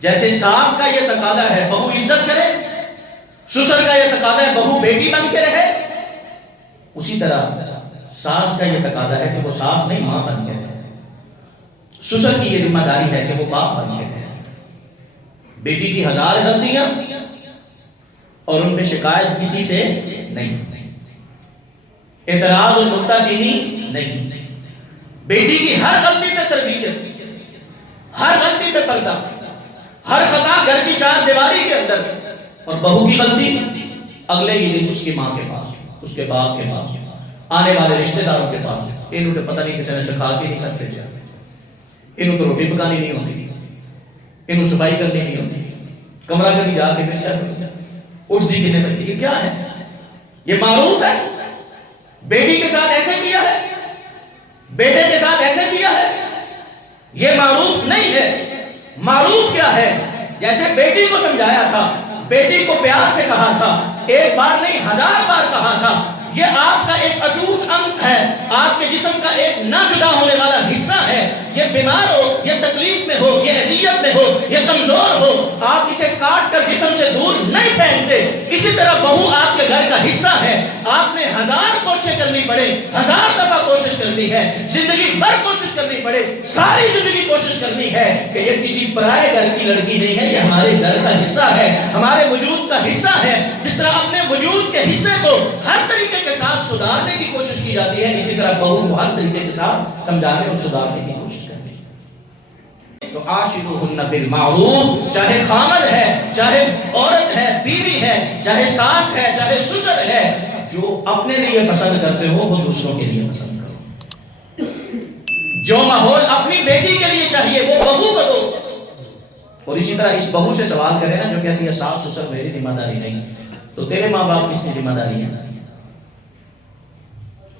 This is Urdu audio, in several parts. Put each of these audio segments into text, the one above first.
جیسے ساس کا یہ تقاضا ہے بہو عزت کرے، سسر کا یہ تقاضا ہے بہو بیٹی بن کے رہے، اسی طرح ساس کا یہ تقاضا ہے کہ وہ ساس نہیں ماں بن کے رہے، سسر کی یہ ذمہ داری ہے کہ وہ باپ بن کے رہے۔ بیٹی کی 1000 غلطیاں اور ان پہ شکایت کسی سے نہیں، اعتراض اور نکتہ چینی نہیں، بیٹی کی ہر غلطی پہ تربیت، ہر غلطی پہ پردہ، ہر خطا گھر کی 4 دیواری کے اندر، اور بہو کی غلطی اگلے ہی دن اس کی ماں کے پاس، اس کے باپ کے پاس، آنے والے رشتہ داروں کے پاس۔ انہوں نے پتہ نہیں کسی نے سکھا کے نہیں کرتے جا، انہوں تو روٹی پکانی نہیں ہوتی، انہوں صفائی کرنی نہیں ہوتی، کمرہ کبھی جا کے بیٹھا اٹھ دی کتنے بجے، یہ کیا ہے؟ یہ معروف ہے؟ بیٹی کے ساتھ ایسے کیا ہے، بیٹے کے ساتھ ایسے کیا ہے؟ یہ معروف نہیں ہے۔ معروف کیا ہے؟ جیسے بیٹی کو سمجھایا تھا، بیٹی کو پیار سے کہا تھا، ایک بار نہیں 1000 بار کہا تھا، یہ آپ کا ایک اٹوٹ انگ ہے، آپ کے جسم کا ایک نہ جدا ہونے والا حصہ ہے۔ یہ بیمار ہو، یہ تکلیف میں ہو، یہ اذیت میں ہو، یہ کمزور ہو، آپ اسے کاٹ کر جسم سے دور نہیں پھینکتے۔ اسی طرح بہو آپ کے گھر کا حصہ ہے، آپ نے 1000 کوششیں کرنی پڑے، 1000 دفعہ کوشش کرنی ہے، زندگی بھر کوشش کرنی پڑے، ساری زندگی کوشش کرنی ہے کہ یہ کسی پرائے گھر کی لڑکی نہیں ہے، یہ ہمارے گھر کا حصہ ہے، ہمارے وجود کا حصہ ہے۔ جس طرح اپنے وجود کے حصے کو ہر طریقے کے ساتھ سدھارنے کی کوشش کی جاتی ہے، اسی طرح بہو کو ہر طریقے کے ساتھ سمجھانے اور سدھارنے کی کوشش کرتی ہے۔ تو عاشروہن بالمعروف، چاہے خامد ہے، چاہے عورت ہے، بیوی ہے، چاہے ساس ہے، چاہے سسر ہے، جو اپنے لیے پسند کرتے ہو وہ دوسروں کے لیے پسند کرو۔ جو ماحول اپنی بیٹی کے لیے چاہیے وہ بہو کو دو۔ اور اسی طرح اس بہو سے سوال کرے نا جو کہتی ہے ساس سسر میری ذمہ داری نہیں، تو تیرے ماں باپ کس کی ذمہ داری ہے؟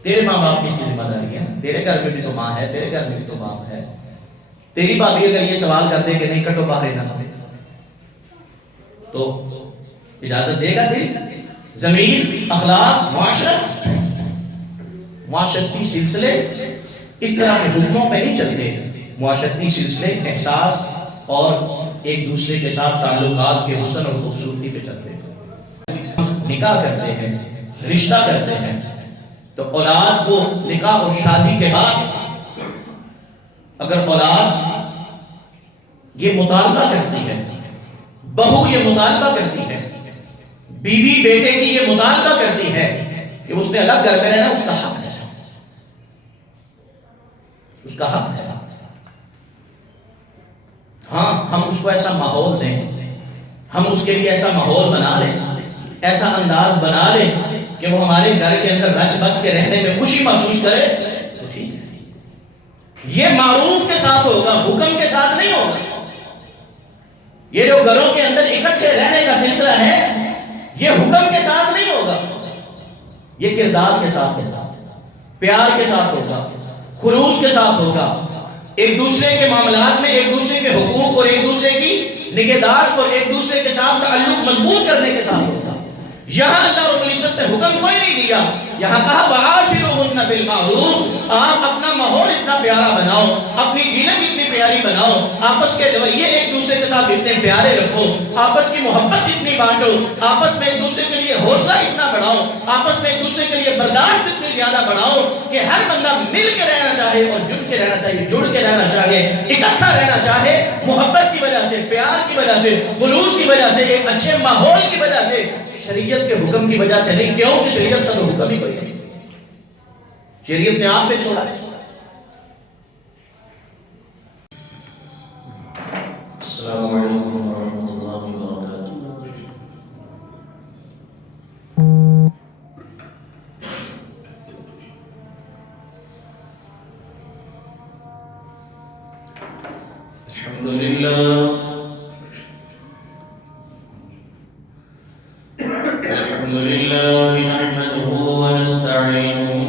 تیرے ماں باپ کس کی ذمہ داری ہے؟ تیرے گھر میں بھی تو ماں ہے، تیرے گھر میں بھی تو باپ ہے۔ تیری بھابھی اگر یہ سوال کر دے کہ نہیں کٹو باہر نہ کرے تو اجازت دے گا تیری؟ ضمیر، اخلاق، معاشرت، معاشرتی سلسلے اس طرح کے حکموں پہ نہیں چلتے۔ معاشرتی سلسلے احساس اور ایک دوسرے کے ساتھ تعلقات کے حسن اور خوبصورتی پہ چلتے ہیں۔ نکاح کرتے ہیں، رشتہ کرتے ہیں، تو اولاد کو نکاح اور شادی کے بعد اگر اولاد یہ مطالبہ کرتی ہے، بہو یہ مطالبہ کرتی ہے، بیوی بیٹے کی یہ مطالبہ کرتی ہے کہ اس نے الگ گھر میں رہنا، اس کا حق ہے، اس کا حق ہے۔ ہاں ہم اس کو ایسا ماحول دیں، ہم اس کے لیے ایسا ماحول بنا لیں، ایسا انداز بنا لیں کہ وہ ہمارے گھر کے اندر رچ بس کے رہنے میں خوشی محسوس کرے تو ٹھیک ہے۔ یہ معروف کے ساتھ ہوگا، حکم کے ساتھ نہیں ہوگا۔ یہ جو گھروں کے اندر اکٹھے رہنے کا سلسلہ ہے یہ حکم کے ساتھ نہیں ہوگا، یہ کردار کے ساتھ ہوگا، پیار کے ساتھ ہوگا، خلوص کے ساتھ ہوگا، ایک دوسرے کے معاملات میں ایک دوسرے کے حقوق اور ایک دوسرے کی نگہداشت اور ایک دوسرے کے ساتھ تعلق مضبوط کرنے کے ساتھ ہوگا۔ یہاں اللہ رب العزت نے حکم کوئی نہیں دیا، یہاں کہا وَعَاشِرُهُنَّ بِالْمَعْرُوفِ، آپ اپنا ماحول اتنا پیارا بناؤ، اپنی ڈیلنگ اتنی پیاری بناؤ، آپس کے رویے ایک دوسرے کے ساتھ اتنے پیارے رکھو، آپس کی محبت اتنی بانٹو، آپس میں ایک دوسرے کے لیے حوصلہ اتنا بڑھاؤ، آپس میں ایک دوسرے کے لیے برداشت اتنی زیادہ بڑھاؤ کہ ہر بندہ مل کے رہنا چاہے اور جڑ کے رہنا چاہیے، جڑ کے رہنا چاہے، اکٹھا رہنا چاہے، محبت کی وجہ سے، پیار کی وجہ سے، خلوص کی وجہ سے، ایک اچھے ماحول کی وجہ سے، شریعت کے حکم کی وجہ سے نہیں۔ کیوں کہ شریعت کا تو حکم ہی کوئی نہیں، شریعت نے آپ پہ چھوڑا ہے۔ السلام علیکم ورحمۃ اللہ وبرکاتہ۔ الحمدللہ نحمده ونستعينه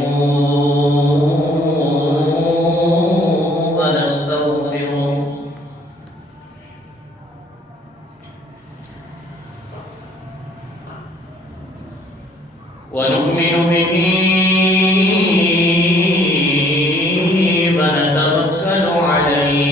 ونستغفره ونؤمن به ونتوكل عليه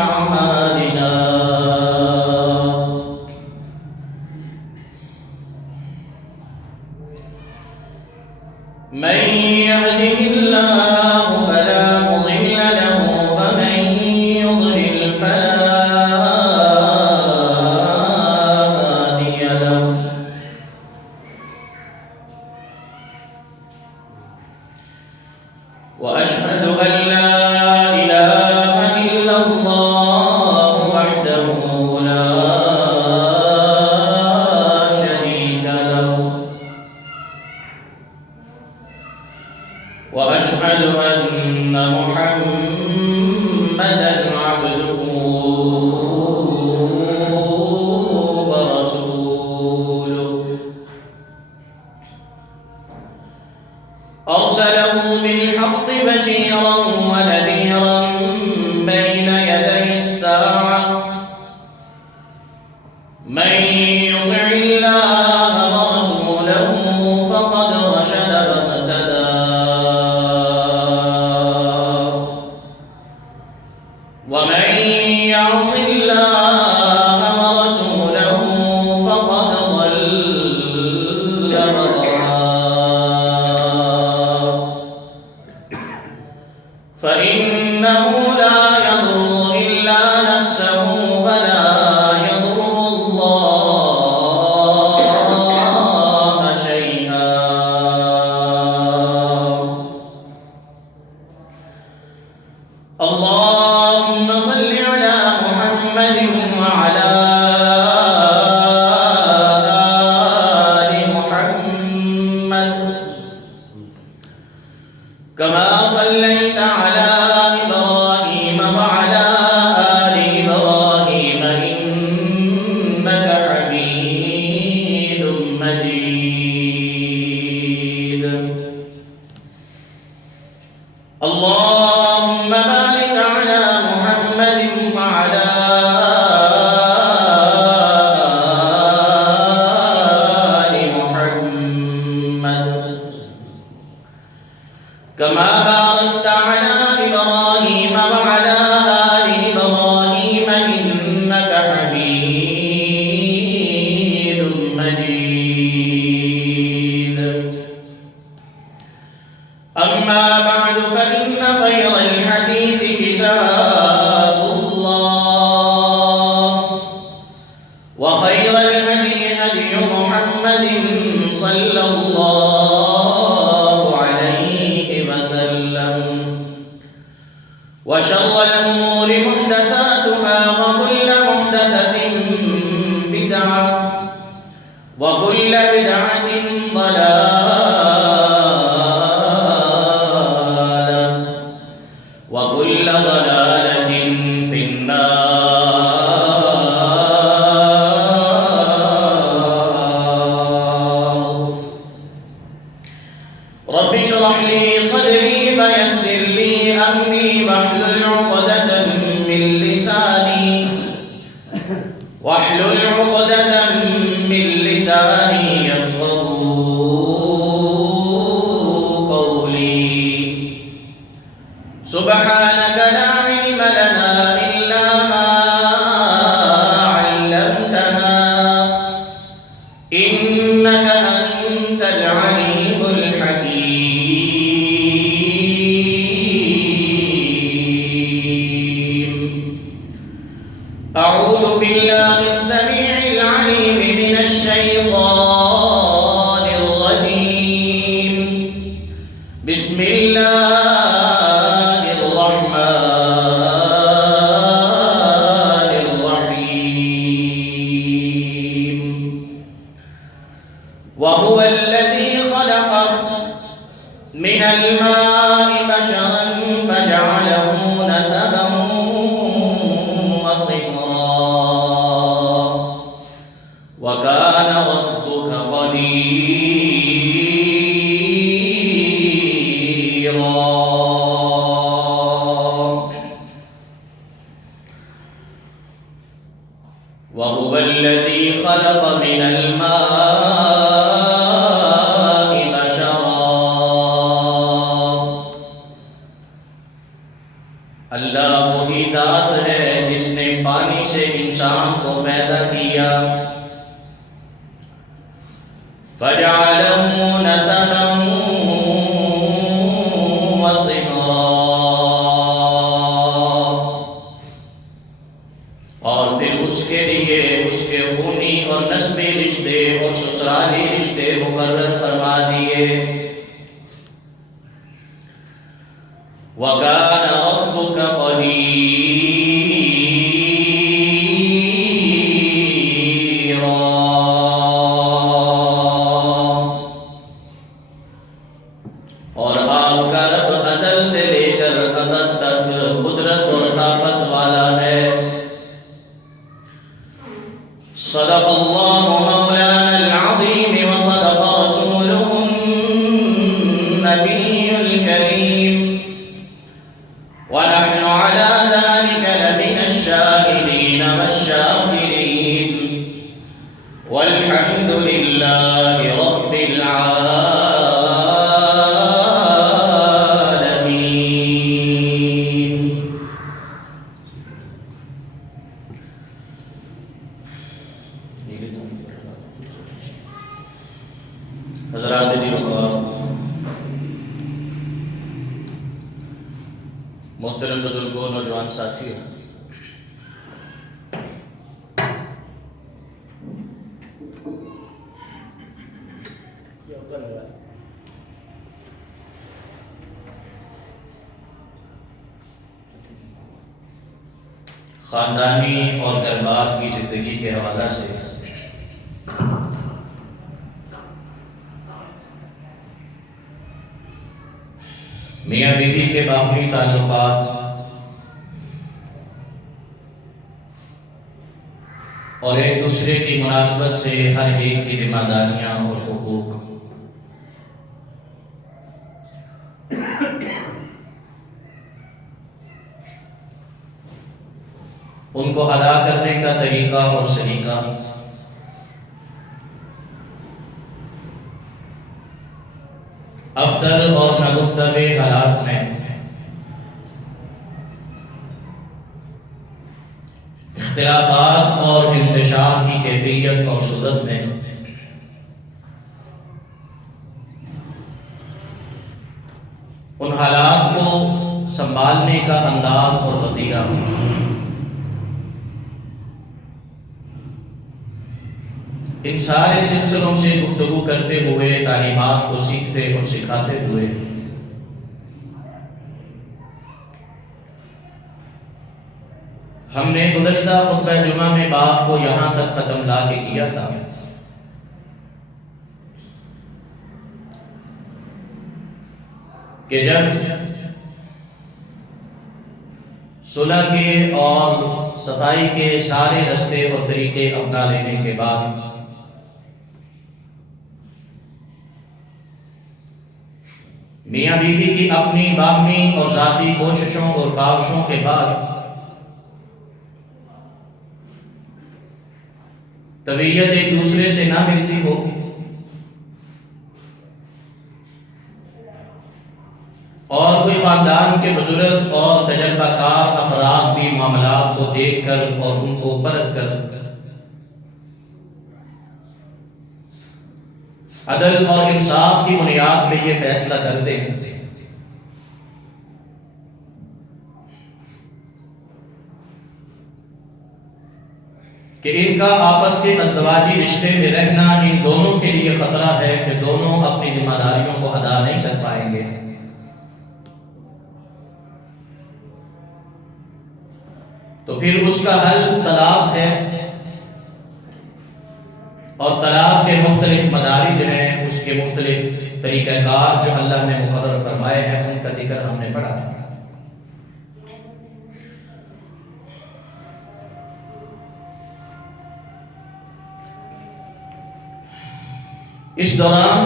أعمالنا من يهده الله فلا مضل له ومن يضلل فلا هادي له وأشهد أن لا إله إلا الله وحده لا شريك له وأشهد أن محمدًا عبده ورسوله أرسله بالحق بشيرا ونذيرا بين يدي الساعة من يطع الله ورسوله فقد رشد واهتدى ومن يعص الله ورسوله فقد ضل وضل فإنه لا يضر إلا نفسه ولا يضر الله شيئا اللهم صل على محمد وعلى آل محمد كما صليت على إبراهيم وعلى آل إبراهيم إنك حميد مجيد اللهم بارك على محمد وعلى آل محمد كما باركت على إبراهيم وعلى آل إبراهيم إنك حميد مجيد أما بعد فإن خير الحديث كتاب الله وخير الهدي هدي محمد صلى الله عليه وسلم وشر الأمور محدثاتها وكل محدثة بدعة وكل بدعة ضلالة وكل ضلالة في النار رب اشرح لي صدري ويسر لي أمري واحلل عقدة من لساني يفقهوا قولي سبحانك لا علم لنا إلا ما علمتنا إنك أنت العليم الحكيم أعوذ بالله السميع العليم من الشيطان الرجيم بسم الله الرحمن الرحيم وهو الذي خلق من الماء بشرا فجعله نسبا وصهرا وكان ربك قديرا وهو الذي خلق من الماء بشرا اللہ وہی ذات ہے جس نے پانی سے انسان کو پیدا کیا، فَجَعَلَهُ نَسَبًا وَصِهْرًا، اور پھر اس کے لیے اس کے خونی اور نسبی رشتے اور سسرالی رشتے مقرر فرما دیے۔ وَكَانَ رَبُّكَ قَدِيرًا، اور آپ کا رب ازل سے لے کر ابد تک قدرت اور طاقت والا ہے۔ صدق اللہ مولانا العظیم وصدق رسوله النبی الکریم، ونحن على ذلك لمن الشاهدين والشاكرين، والحمد لله رب العالمين۔ حضرات دیوبند، محترم بزرگوں، نوجوان ساتھیوں، خاندانی اور گھر بار کی زندگی کے حوالہ سے میاں بیوی کے باہمی تعلقات اور ایک دوسرے کی مناسبت سے ہر ایک کی ذمہ داریاں اور حقوق، ان کو ادا کرنے کا طریقہ اور سلیقہ ابتر اور نگفتہ حالات میں اختلافات اور انتشار کی کیفیت اور صورت میں ان حالات کو سنبھالنے کا انداز اور وتیرہ ان سارے سلسلوں سے گفتگو کرتے ہوئے، تعلیمات کو سیکھتے اور سکھاتے ہوئے ہم نے گزشتہ خطبہ جمعہ میں بات کو یہاں تک ختم لا کے کیا تھا کہ جب صلح کے اور صفائی کے سارے راستے اور طریقے اپنا لینے کے بعد میاں بیوی کی اپنی باہمی اور ذاتی کوششوں اور کاوشوں کے بعد طبیعت ایک دوسرے سے نہ ملتی ہو اور کوئی خاندان کے بزرگ اور تجربہ کار افراد بھی معاملات کو دیکھ کر اور ان کو پرکھ کر عدل اور انصاف کی بنیاد پہ یہ فیصلہ کرتے ہیں کہ ان کا آپس کے ازدواجی رشتے میں رہنا ان دونوں کے لیے خطرہ ہے کہ دونوں اپنی ذمہ داریوں کو ادا نہیں کر پائیں گے، تو پھر اس کا حل طلاق ہے، اور طلاق کے مختلف مدارج ہیں، اس کے مختلف طریقہ کار جو اللہ نے مقرر فرمائے ہیں، ان کا ذکر ہم نے پڑھا تھا۔ اس دوران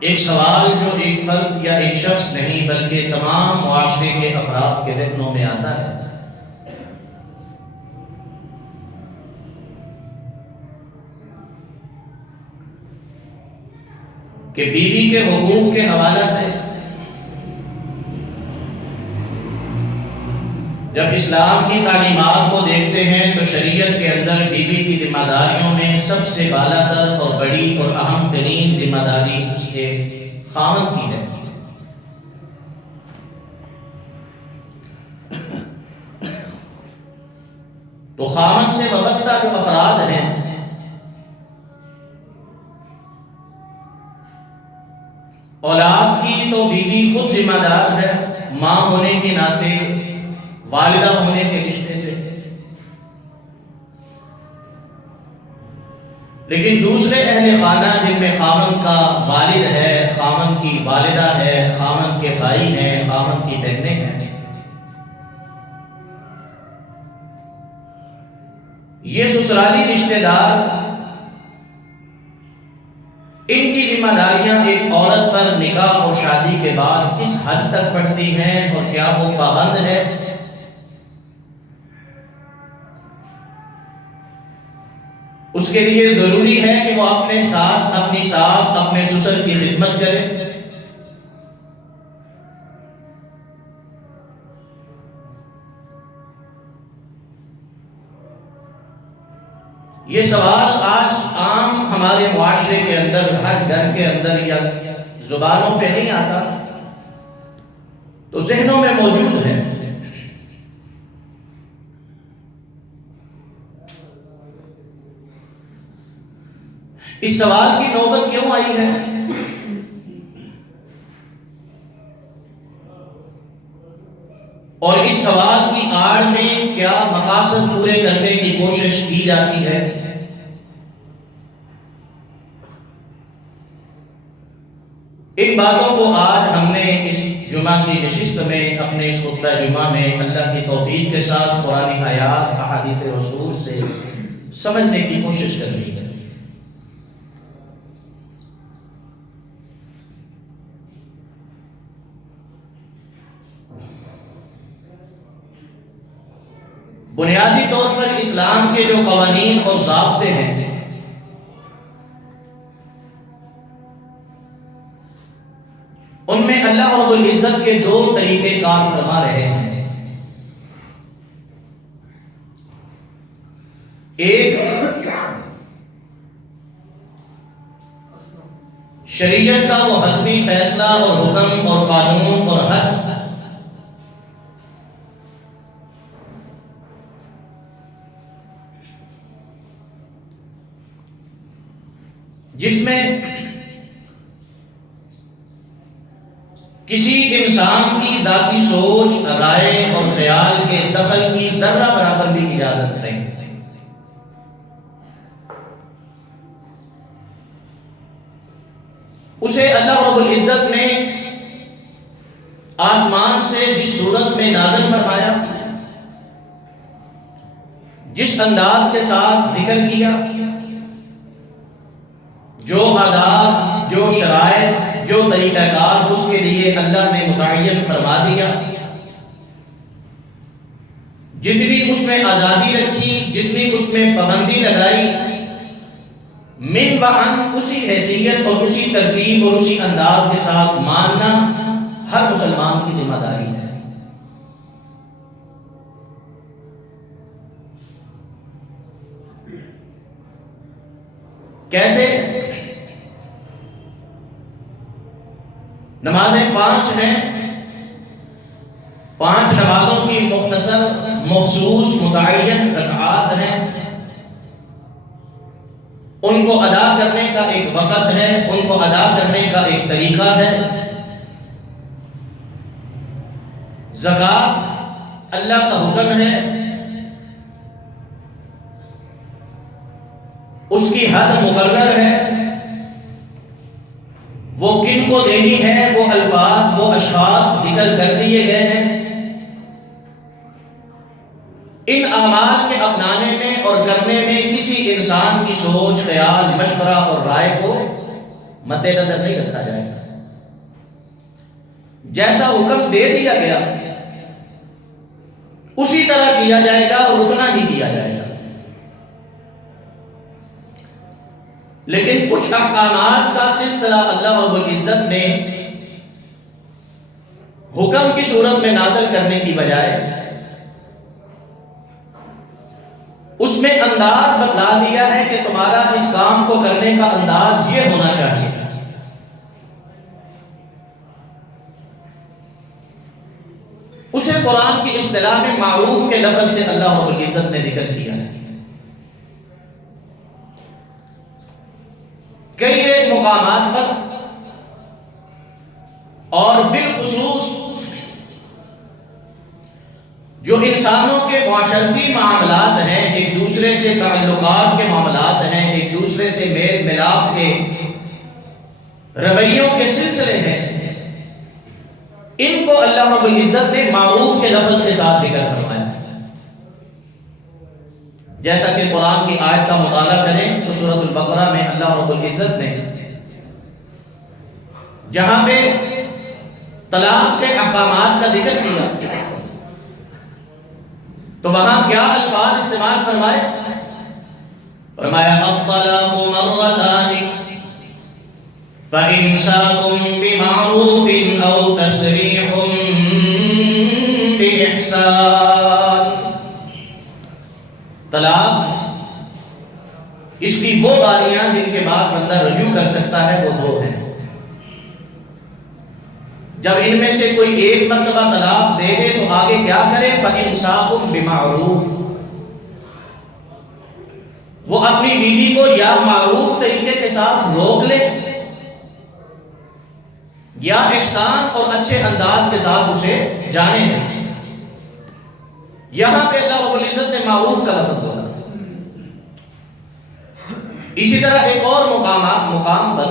ایک سوال جو ایک فرد یا ایک شخص نہیں بلکہ تمام معاشرے کے افراد کے ذہنوں میں آتا ہے کہ بیوی کے حقوق کے حوالہ سے جب اسلام کی تعلیمات کو دیکھتے ہیں تو شریعت کے اندر بیوی کی ذمہ داریوں میں سب سے بالا تر اور بڑی اور اہم ترین ذمہ داری اس کے خاوند کی ہے۔ تو خاوند سے وابستہ جو افراد ہیں اولاد کی، تو بیوی خود ذمہ دار ہے ماں ہونے کے ناطے، والدہ ہونے کے رشتے سے، لیکن دوسرے اہل خانہ جن میں خاوند کا والد ہے، خاوند کی والدہ ہے، خاوند کے بھائی ہیں، خاوند کی بہنیں ہیں، یہ سسرالی رشتہ دار، ان کی ذمہ داریاں ایک عورت پر نکاح اور شادی کے بعد کس حد تک پڑتی ہیں اور کیا وہ پابند ہے؟ اس کے لیے ضروری ہے کہ وہ اپنی ساس، اپنے سسر کی خدمت کرے۔ یہ سوال آج عام ہمارے معاشرے کے اندر، ہر گھر کے اندر یا زبانوں پہ نہیں آتا، تو ذہنوں میں موجود ہے۔ اس سوال کی نوبت کیوں آئی ہے؟ اور اس سوال کی آڑ میں کیا مقاصد پورے کرنے کی کوشش کی جاتی ہے؟ ان باتوں کو آج ہم نے اس جمعہ کی نشست میں، اپنے اس خطبہ جمعہ میں اللہ کی توفیق کے ساتھ قرآن آیات، احادیث رسول سے سمجھنے کی کوشش کرنی ہے۔ بنیادی طور پر اسلام کے جو قوانین اور ضابطے ہیں، ان میں اللہ رب العزت کے دو طریقے کار فرما رہے ہیں۔ ایک شریعت کا وہ حتمی فیصلہ اور حکم اور قانون اور حد جس میں کسی انسان کی ذاتی سوچ، رائے اور خیال کے دخل کی ذرہ برابر بھی اجازت نہیں۔ اسے اللہ رب العزت نے آسمان سے جس صورت میں نازل فرمایا، جس انداز کے ساتھ ذکر کیا، جو آداب، جو شرائط، جو طریقہ کار اس کے لیے اللہ نے متعین فرما دیا، جتنی اس میں آزادی رکھی، جتنی اس میں پابندی لگائی، من بعن اسی حیثیت اور اسی ترتیب اور اسی انداز کے ساتھ ماننا ہر مسلمان کی ذمہ داری ہے۔ کیسے؟ نمازیں 5 ہیں، 5 نمازوں کی مختصر، مخصوص، متعین رکعات ہیں، ان کو ادا کرنے کا ایک وقت ہے، ان کو ادا کرنے کا ایک طریقہ ہے۔ زکوٰۃ اللہ کا حکم ہے، اس کی حد مقرر ہے، وہ کن کو دینی ہے، وہ الفاظ، وہ اشخاص ذکر کر دیے گئے ہیں۔ ان اعمال کے اپنانے میں اور کرنے میں کسی انسان کی سوچ، خیال، مشورہ اور رائے کو مد نظر نہیں رکھا جائے گا۔ جیسا حکم دے دیا گیا اسی طرح کیا جائے گا اور اتنا ہی کیا جائے گا۔ لیکن کچھ احکامات کا سلسلہ اللہ رب العزت نے حکم کی صورت میں نازل کرنے کی بجائے اس میں انداز بتلا دیا ہے کہ تمہارا اس کام کو کرنے کا انداز یہ ہونا چاہیے. اسے قرآن کی اصطلاح میں معروف کے لفظ سے اللہ رب العزت نے ذکر کیا ہے. کئی ایک مقامات پر اور بالخصوص جو انسانوں کے معاشرتی معاملات ہیں، ایک دوسرے سے تعلقات کے معاملات ہیں، ایک دوسرے سے میل ملاپ کے رویوں کے سلسلے ہیں، ان کو اللہ رب العزت نے معروف کے لفظ کے ساتھ ذکر فرمایا. جیسا کہ قرآن کی آیت کا مطالعہ کریں تو سورۃ البقرہ میں اللہ رب العزت نے جہاں پہ طلاق کے احکامات کا ذکر کیا تو وہاں کیا الفاظ استعمال فرمائے؟ فرمایا الطلاق مرتان فإمساك بمعروف أو تسريح بإحسان. طلاق اس کی وہ باریاں جن کے بعد بندہ رجوع کر سکتا ہے وہ دو ہیں. جب ان میں سے کوئی ایک مرتبہ طلاق دے دے تو آگے کیا کرے؟ فإمساك بمعروف، وہ اپنی بیوی کو یا معروف طریقے کے ساتھ روک لے یا احسان اور اچھے انداز کے ساتھ اسے جانے دیں. یہاں پہ اللہ رب العزت نے معروف کا لفظ بولا. اسی طرح ایک اور مقام پر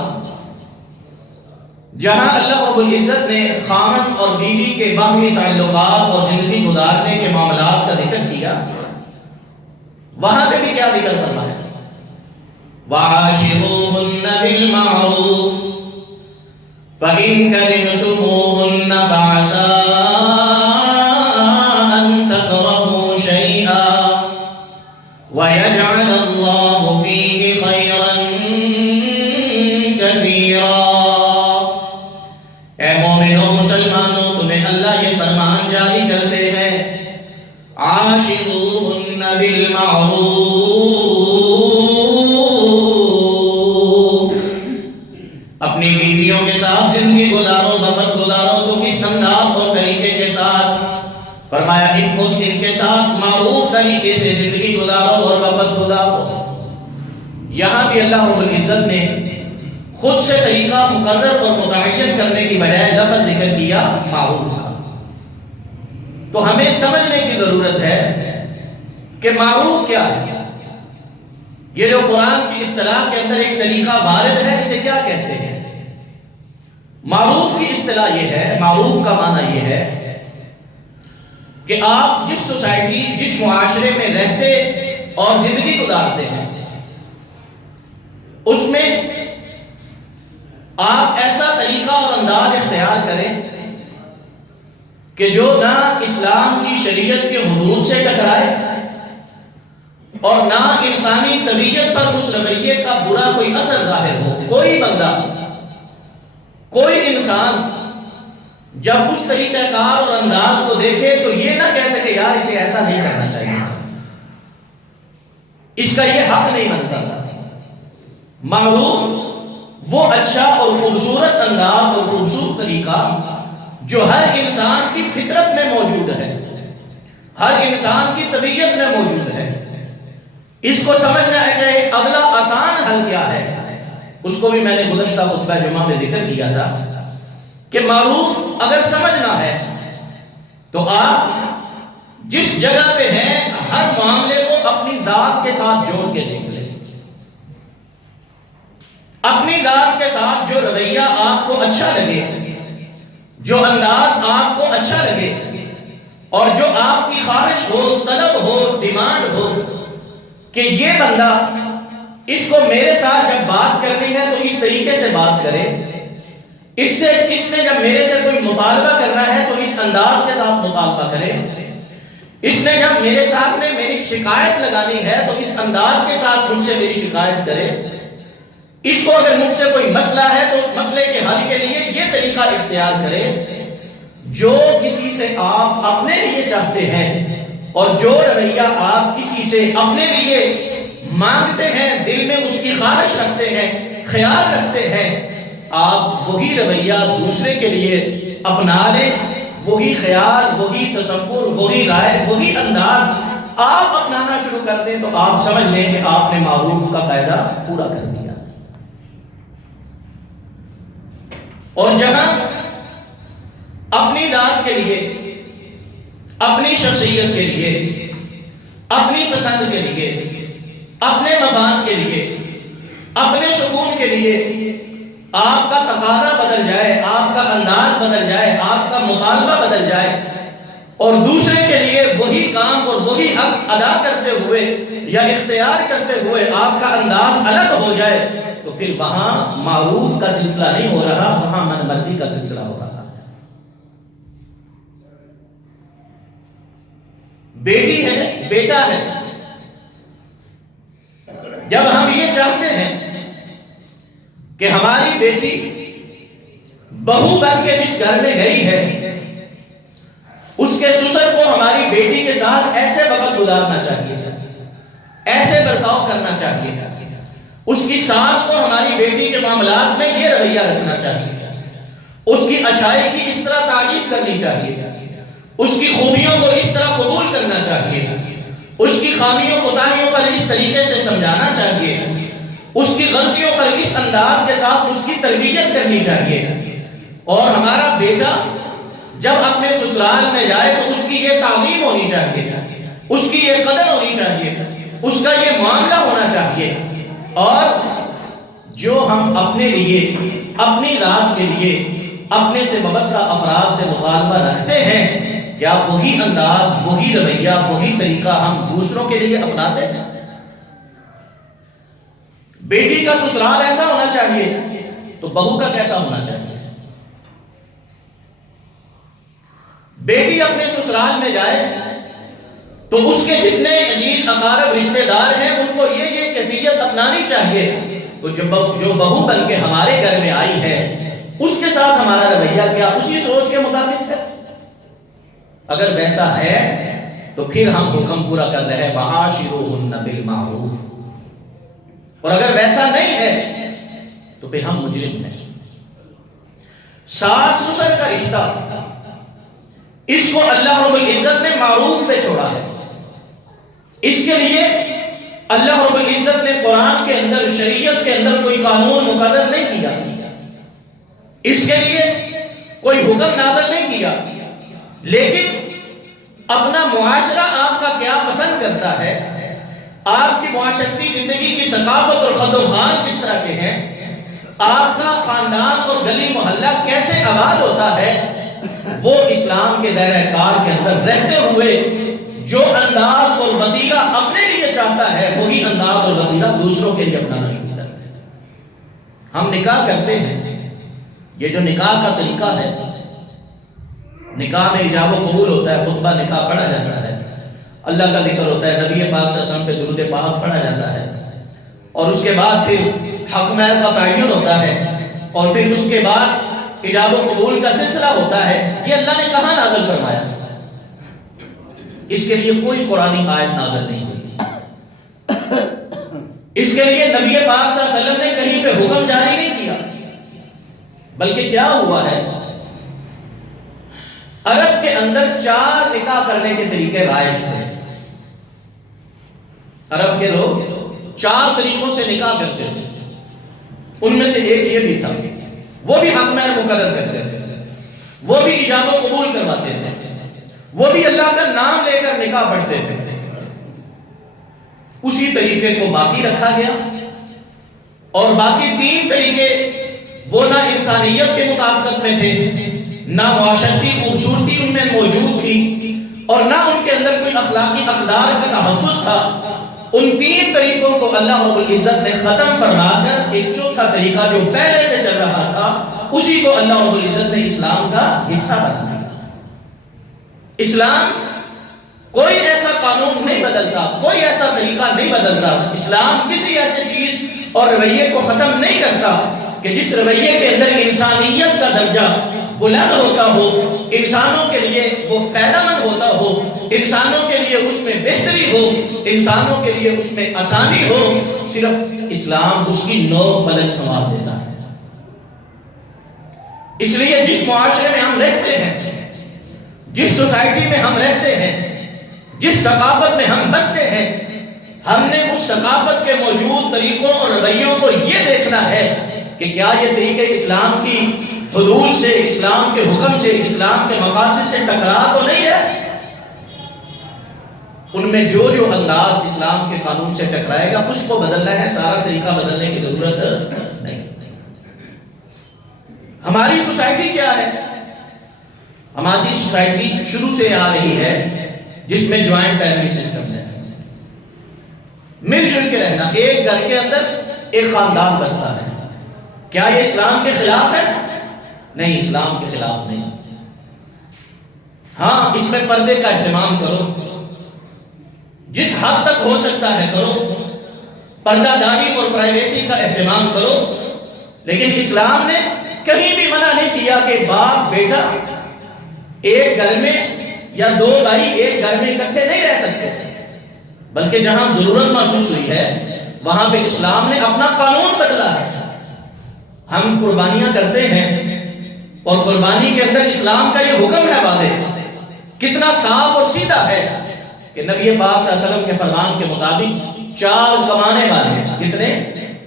جہاں اللہ رب العزت نے خاوند اور بیوی کے باہمی تعلقات اور زندگی گزارنے کے معاملات کا ذکر کیا، وہاں پہ بھی کیا ذکر فرمایا؟ وَعَاشِرُوهُنَّ بِالْمَعْرُوفِ فَإِن كَرِهْتُمُوهُنَّ فَعَسَىٰ أَن تَكْرَهُوا شَيْئًا وَيَجْعَلَ اللَّهُ فِيهِ خَيْرًا كَثِيرًا. اے مومنوں مسلمانوں، تمہیں اللہ یہ فرمان جاری کرتے ہیں عاشروهن بالمعروف، اپنی بیویوں کے ساتھ زندگی گزارو، وقت گزارو تو کس انداز اور طریقے کے ساتھ؟ فرمایا ان کے ساتھ معروف طریقے سے زندگی گزارو اور وقت گزارو. یہاں بھی اللہ رب العزت نے خود سے طریقہ مقرر اور متعین کرنے کی بجائے لفظ ذکر کیا معروف کا. تو ہمیں سمجھنے کی ضرورت ہے کہ معروف کیا ہے. یہ جو قرآن کی اصطلاح کے اندر ایک طریقہ وارد ہے، اسے کیا کہتے ہیں؟ معروف کی اصطلاح یہ ہے، معروف کا معنی یہ ہے کہ آپ جس سوسائٹی، جس معاشرے میں رہتے اور زندگی گزارتے ہیں، اس میں آپ ایسا طریقہ اور انداز اختیار کریں کہ جو نہ اسلام کی شریعت کے حدود سے ٹکرائے اور نہ انسانی طبیعت پر اس رویے کا برا کوئی اثر ظاہر ہو. کوئی بندہ، کوئی انسان جب اس طریقہ کار اور انداز کو دیکھے تو یہ نہ کہہ سکے یار اسے ایسا نہیں کرنا چاہیے، اس کا یہ حق نہیں بنتا. معروف وہ اچھا اور خوبصورت انداز اور خوبصورت طریقہ جو ہر انسان کی فطرت میں موجود ہے، ہر انسان کی طبیعت میں موجود ہے. اس کو سمجھنا ہے کہ اگلا آسان حل کیا ہے، اس کو بھی میں نے گزشتہ خطبہ جمعہ میں ذکر کیا تھا کہ معروف اگر سمجھنا ہے تو آپ جس جگہ پہ ہیں ہر معاملے کو اپنی ذات کے ساتھ جوڑ کے دیکھ لیں. اپنی ذات کے ساتھ جو رویہ آپ کو اچھا لگے، جو انداز آپ کو اچھا لگے اور جو آپ کی خواہش ہو، طلب ہو، ڈیمانڈ ہو کہ یہ بندہ، اس کو میرے ساتھ جب بات کرنی ہے تو اس طریقے سے بات کرے، اس نے جب میرے سے کوئی مطالبہ کرنا ہے تو اس انداز کے ساتھ مطالبہ کرے، اس نے جب میرے سامنے میری شکایت لگانی ہے تو اس انداز کے ساتھ مجھ سے میری شکایت کرے، اس کو اگر مجھ سے کوئی مسئلہ ہے تو اس مسئلے کے حل کے لیے یہ طریقہ اختیار کرے. جو کسی سے آپ اپنے لیے چاہتے ہیں اور جو رویہ آپ کسی سے اپنے لیے مانگتے ہیں، دل میں اس کی خواہش رکھتے ہیں، خیال رکھتے ہیں، آپ وہی رویہ دوسرے کے لیے اپنا لیں، وہی خیال، وہی تصور، وہی رائے، وہی انداز آپ اپنانا شروع کر دیں تو آپ سمجھ لیں کہ آپ نے معروف کا قاعدہ پورا کر دیا۔ اور جہاں اپنی ذات کے لیے، اپنی شخصیت کے لیے، اپنی پسند کے لیے، اپنے مفاد کے لیے، اپنے سکون کے لیے آپ کا تقاضا بدل جائے، آپ کا انداز بدل جائے، آپ کا مطالبہ بدل جائے، اور دوسرے کے لیے وہی کام اور وہی حق ادا کرتے ہوئے یا اختیار کرتے ہوئے آپ کا انداز الگ ہو جائے، تو پھر وہاں معروف کا سلسلہ نہیں ہو رہا، وہاں من مرضی کا سلسلہ ہو رہا۔ بیٹی ہے، بیٹا ہے، جب ہم یہ چاہتے ہیں کہ ہماری بیٹی بہو بن کے جس گھر میں گئی ہے، اس کے سسر کو ہماری بیٹی کے ساتھ ایسے وقت گزارنا چاہیے، ایسے برتاؤ کرنا چاہیے، اس کی ساس کو ہماری بیٹی کے معاملات میں یہ رویہ رکھنا چاہیے، اس کی اچھائی کی اس طرح تعریف کرنی چاہیے، اس کی خوبیوں کو اس طرح قبول کرنا چاہیے، اس کی خامیوں کوتاہیوں پر اس طریقے سے سمجھانا چاہیے، اس کی غلطیوں پر اس انداز کے ساتھ اس کی تربیت کرنی چاہیے۔ اور ہمارا بیٹا جب اپنے سسرال میں جائے تو اس کی یہ تعظیم ہونی چاہیے، اس کی یہ قدر ہونی چاہیے، اس کا یہ معاملہ ہونا چاہیے۔ اور جو ہم اپنے لیے، اپنی ذات کے لیے، اپنے سے وابستہ افراد سے مطالبہ رکھتے ہیں، کیا وہی انداز، وہی رویہ، وہی طریقہ ہم دوسروں کے لیے اپناتے ہیں؟ بیٹی کا سسرال ایسا ہونا چاہیے تو بہو کا کیسا ہونا چاہیے؟ بیٹی اپنے سسرال میں جائے تو اس کے جتنے عزیز اقارب رشتہ دار ہیں ان کو یہ کیفیت اپنانی چاہیے تو جو بہو بن کے ہمارے گھر میں آئی ہے اس کے ساتھ ہمارا رویہ کیا اسی سوچ کے مطابق ہے؟ اگر ویسا ہے تو پھر ہم حکم پورا کر رہے ہیں وَعَاشِرُوهُنَّ بِالْمَعْرُوفِ، اور اگر ویسا نہیں ہے تو پھر ہم مجرم ہیں۔ ساس سسر کا رشتہ، اس کو اللہ رب العزت نے معروف پہ چھوڑا ہے، اس کے لیے اللہ رب العزت نے قرآن کے اندر، شریعت کے اندر کوئی قانون مقرر نہیں کیا، اس کے لیے کوئی حکم نازل نہیں کیا، لیکن اپنا معاشرہ آپ کا کیا پسند کرتا ہے، آپ کی معاشرتی زندگی کی ثقافت اور خد و خان کس طرح کے ہیں، آپ کا خاندان اور گلی محلہ کیسے آباد ہوتا ہے، وہ اسلام کے دائرہ کار کے اندر رہتے ہوئے جو انداز اور وتیرہ اپنے لیے چاہتا ہے وہی انداز اور وتیرہ دوسروں کے لیے اپنانا شروع کرتے ہیں۔ ہم نکاح کرتے ہیں، یہ جو نکاح کا طریقہ ہے، نکاح میں ایجاب و قبول ہوتا ہے، خطبہ نکاح پڑھا جاتا ہے، اللہ کا ذکر ہوتا ہے، نبی پاک صلی اللہ علیہ وسلم پہ درود پاک پڑھا جاتا ہے، اور اس کے بعد پھر حق مہر کا تعین ہوتا ہے، اور پھر اس کے بعد ایجاب و قبول کا سلسلہ ہوتا ہے۔ یہ اللہ نے کہاں نازل فرمایا؟ اس کے لیے کوئی قرآنی آیت نازل نہیں ہوئی، اس کے لیے نبی پاک صلی اللہ علیہ وسلم نے کہیں پہ حکم جاری نہیں کیا، بلکہ کیا ہوا ہے، عرب کے اندر 4 نکاح کرنے کے طریقے رائج تھے۔ عرب کے لوگ 4 طریقوں سے نکاح کرتے تھے، ان میں سے ایک یہ بھی تھا، وہ بھی حق مہر مقرر کرتے تھے، وہ بھی ایجاب و قبول کرواتے تھے، وہ بھی اللہ کا نام لے کر نکاح پڑھتے تھے۔ اسی طریقے کو باقی رکھا گیا، اور باقی 3 طریقے وہ نہ انسانیت کے مطابقت میں تھے، نہ معاشرتی خوبصورتی ان میں موجود تھی، اور نہ ان کے اندر کوئی اخلاقی اقدار کا تحفظ تھا۔ ان 3 طریقوں کو اللہ رب العزت نے ختم فرما کر ایک چوتھا طریقہ جو پہلے سے چل رہا تھا اسی کو اللہ رب العزت نے اسلام کا حصہ بنا دیا۔ اسلام کوئی ایسا قانون نہیں بدلتا، کوئی ایسا طریقہ نہیں بدلتا، اسلام کسی ایسی چیز اور رویے کو ختم نہیں کرتا کہ جس رویے کے اندر انسانیت کا درجہ بلند ہوتا ہو، انسانوں کے لیے وہ فائدہ مند ہوتا ہو، انسانوں کے لیے اس میں بہتری ہو، انسانوں کے لیے اس میں آسانی ہو، صرف اسلام اس کی نو پلک سنوار دیتا ہے۔ اس لیے جس معاشرے میں ہم رہتے ہیں، جس سوسائٹی میں ہم رہتے ہیں، جس ثقافت میں ہم بستے ہیں، ہم نے اس ثقافت کے موجود طریقوں اور رویوں کو یہ دیکھنا ہے کہ کیا یہ طریقے اسلام کی حدود سے، اسلام کے حکم سے، اسلام کے مقاصد سے ٹکرا تو نہیں ہے۔ ان میں جو جو انداز اسلام کے قانون سے ٹکرائے گا اس کو بدلنا ہے، سارا طریقہ بدلنے کی ضرورت نہیں۔ ہماری سوسائٹی کیا ہے؟ ہماری سوسائٹی شروع سے آ رہی ہے جس میں جوائنٹ فیملی سسٹم ہے، مل جل کے رہنا، ایک گھر کے اندر ایک خاندان بستا ہے۔ کیا یہ اسلام کے خلاف ہے؟ نہیں، اسلام کے خلاف نہیں۔ ہاں، اس میں پردے کا اہتمام کرو، جس حد تک ہو سکتا ہے کرو، پردہ داری اور پرائیویسی کا اہتمام کرو، لیکن اسلام نے کہیں بھی منع نہیں کیا کہ باپ بیٹا ایک گھر میں یا دو بھائی ایک گھر میں اکٹھے نہیں رہ سکتے، بلکہ جہاں ضرورت محسوس ہوئی ہے وہاں پہ اسلام نے اپنا قانون بدلا ہے۔ ہم قربانیاں کرتے ہیں اور قربانی کے اندر اسلام کا یہ حکم ہے واضح، کتنا صاف اور سیدھا ہے کہ نبی پاک صلی اللہ علیہ وسلم کے فرمان کے مطابق 4 کمانے والے، کتنے؟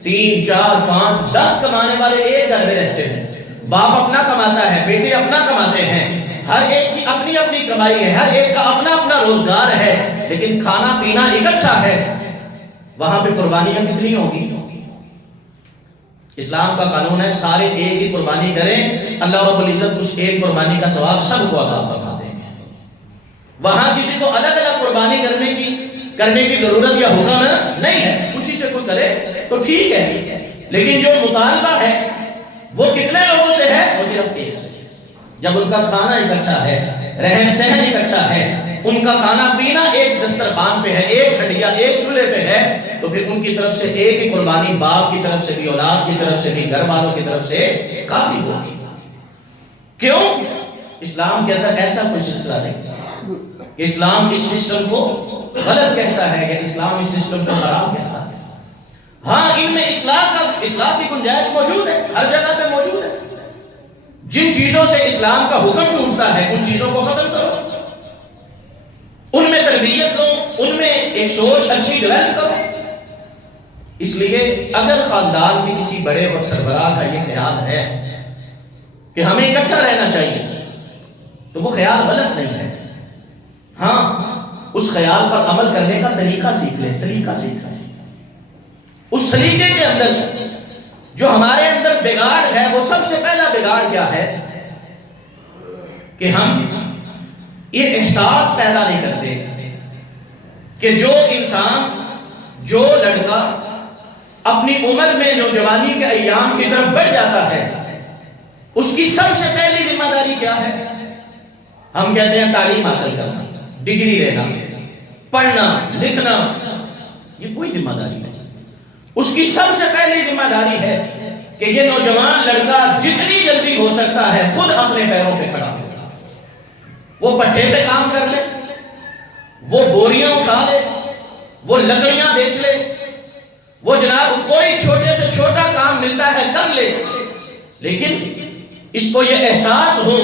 3 4 5 10 کمانے والے ایک گھر میں رہتے ہیں۔ باپ اپنا کماتا ہے، بیٹے اپنا کماتے ہیں، ہر ایک کی اپنی اپنی کمائی ہے، ہر ایک کا اپنا اپنا روزگار ہے، لیکن کھانا پینا اکٹھا ہے۔ وہاں پہ قربانیاں کتنی ہوگی؟ اسلام کا قانون ہے سارے ایک ہی قربانی کریں، اللہ رب العزت اس ایک قربانی کا ثواب سب کو عطا فرما دیں گے۔ وہاں کسی کو الگ الگ قربانی کرنے کی ضرورت یا حکم نہیں ہے، خوشی سے کوئی کرے تو ٹھیک ہے، لیکن جو مطالبہ ہے وہ کتنے لوگوں سے ہے؟ وہ صرف ایک سے۔ جب ان کا کھانا اکٹھا ہے، رہن سہن اکٹھا ہے، ان کا کھانا پینا ایک دسترخوان پہ ہے، ایک ہنڈیا ایک چولہے پہ ہے، تو پھر ان کی طرف سے ایک ہی قربانی باپ کی طرف سے بھی، اولاد کی طرف سے بھی، گھر والوں کی طرف سے کافی ہوگی۔ کیوں؟ اسلام کے اندر ایسا کوئی سلسلہ نہیں کہ اسلام اس سسٹم کو غلط کہتا ہے کہ اسلام اس سسٹم کو خراب کہتا ہے۔ ہاں، ان میں اصلاح کی گنجائش موجود ہے، ہر جگہ پہ موجود ہے۔ جن چیزوں سے اسلام کا حکم ٹوٹتا ہے ان چیزوں کو ختم کرو، ان میں تربیت لو، ان میں ایک سوچ اچھی ڈیولپ کرو۔ اس لیے اگر خاندان کے کسی بڑے اور سربراہ کا یہ خیال ہے کہ ہمیں اکٹھا رہنا چاہیے تو وہ خیال غلط نہیں ہے۔ ہاں، اس خیال پر عمل کرنے کا طریقہ سیکھ لیں، سلیقہ سیکھ لیں۔ اس سلیقے کے اندر جو ہمارے اندر بگاڑ ہے، وہ سب سے پہلا بگاڑ کیا ہے کہ ہم یہ احساس پیدا نہیں کرتے کہ جو انسان، جو لڑکا اپنی عمر میں جو جوانی کے ایام کی طرف بڑھ جاتا ہے اس کی سب سے پہلی ذمہ داری کیا ہے؟ ہم کہتے ہیں تعلیم حاصل کرنا، ڈگری لینا، پڑھنا لکھنا، یہ کوئی ذمہ داری نہیں۔ اس کی سب سے پہلی ذمہ داری ہے کہ یہ نوجوان لڑکا جتنی جلدی ہو سکتا ہے خود اپنے پیروں پہ کھڑا ہو، وہ پٹھے پہ کام کر لے، وہ بوریاں اٹھا لے، وہ لکڑیاں بیچ لے، وہ جناب کوئی چھوٹے سے چھوٹا کام ملتا ہے کر لے، لیکن اس کو یہ احساس ہو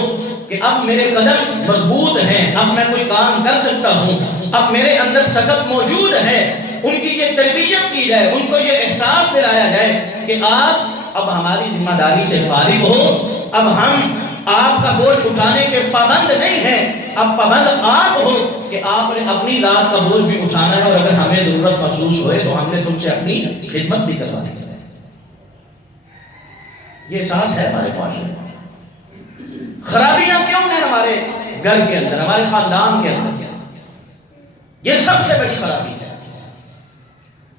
کہ اب میرے قدم مضبوط ہیں، اب میں کوئی کام کر سکتا ہوں، اب میرے اندر سخت موجود ہے۔ ان کی یہ تربیت کی جائے، ان کو یہ احساس دلایا جائے کہ آپ اب ہماری ذمہ داری سے فارغ ہو، اب ہم آپ کا بوجھ اٹھانے کے پابند نہیں ہیں، اب پابند آپ ہو کہ آپ نے اپنی ذات کا بوجھ بھی اٹھانا ہے، اور اگر ہمیں ضرورت محسوس ہوئے تو ہم نے تم سے اپنی خدمت بھی کروانی ہے۔ یہ احساس ہے ہمارے معاشرے میں۔ خرابیاں کیوں ہیں ہمارے گھر کے اندر، ہمارے خاندان کے اندر؟ یہ سب سے بڑی خرابی ہے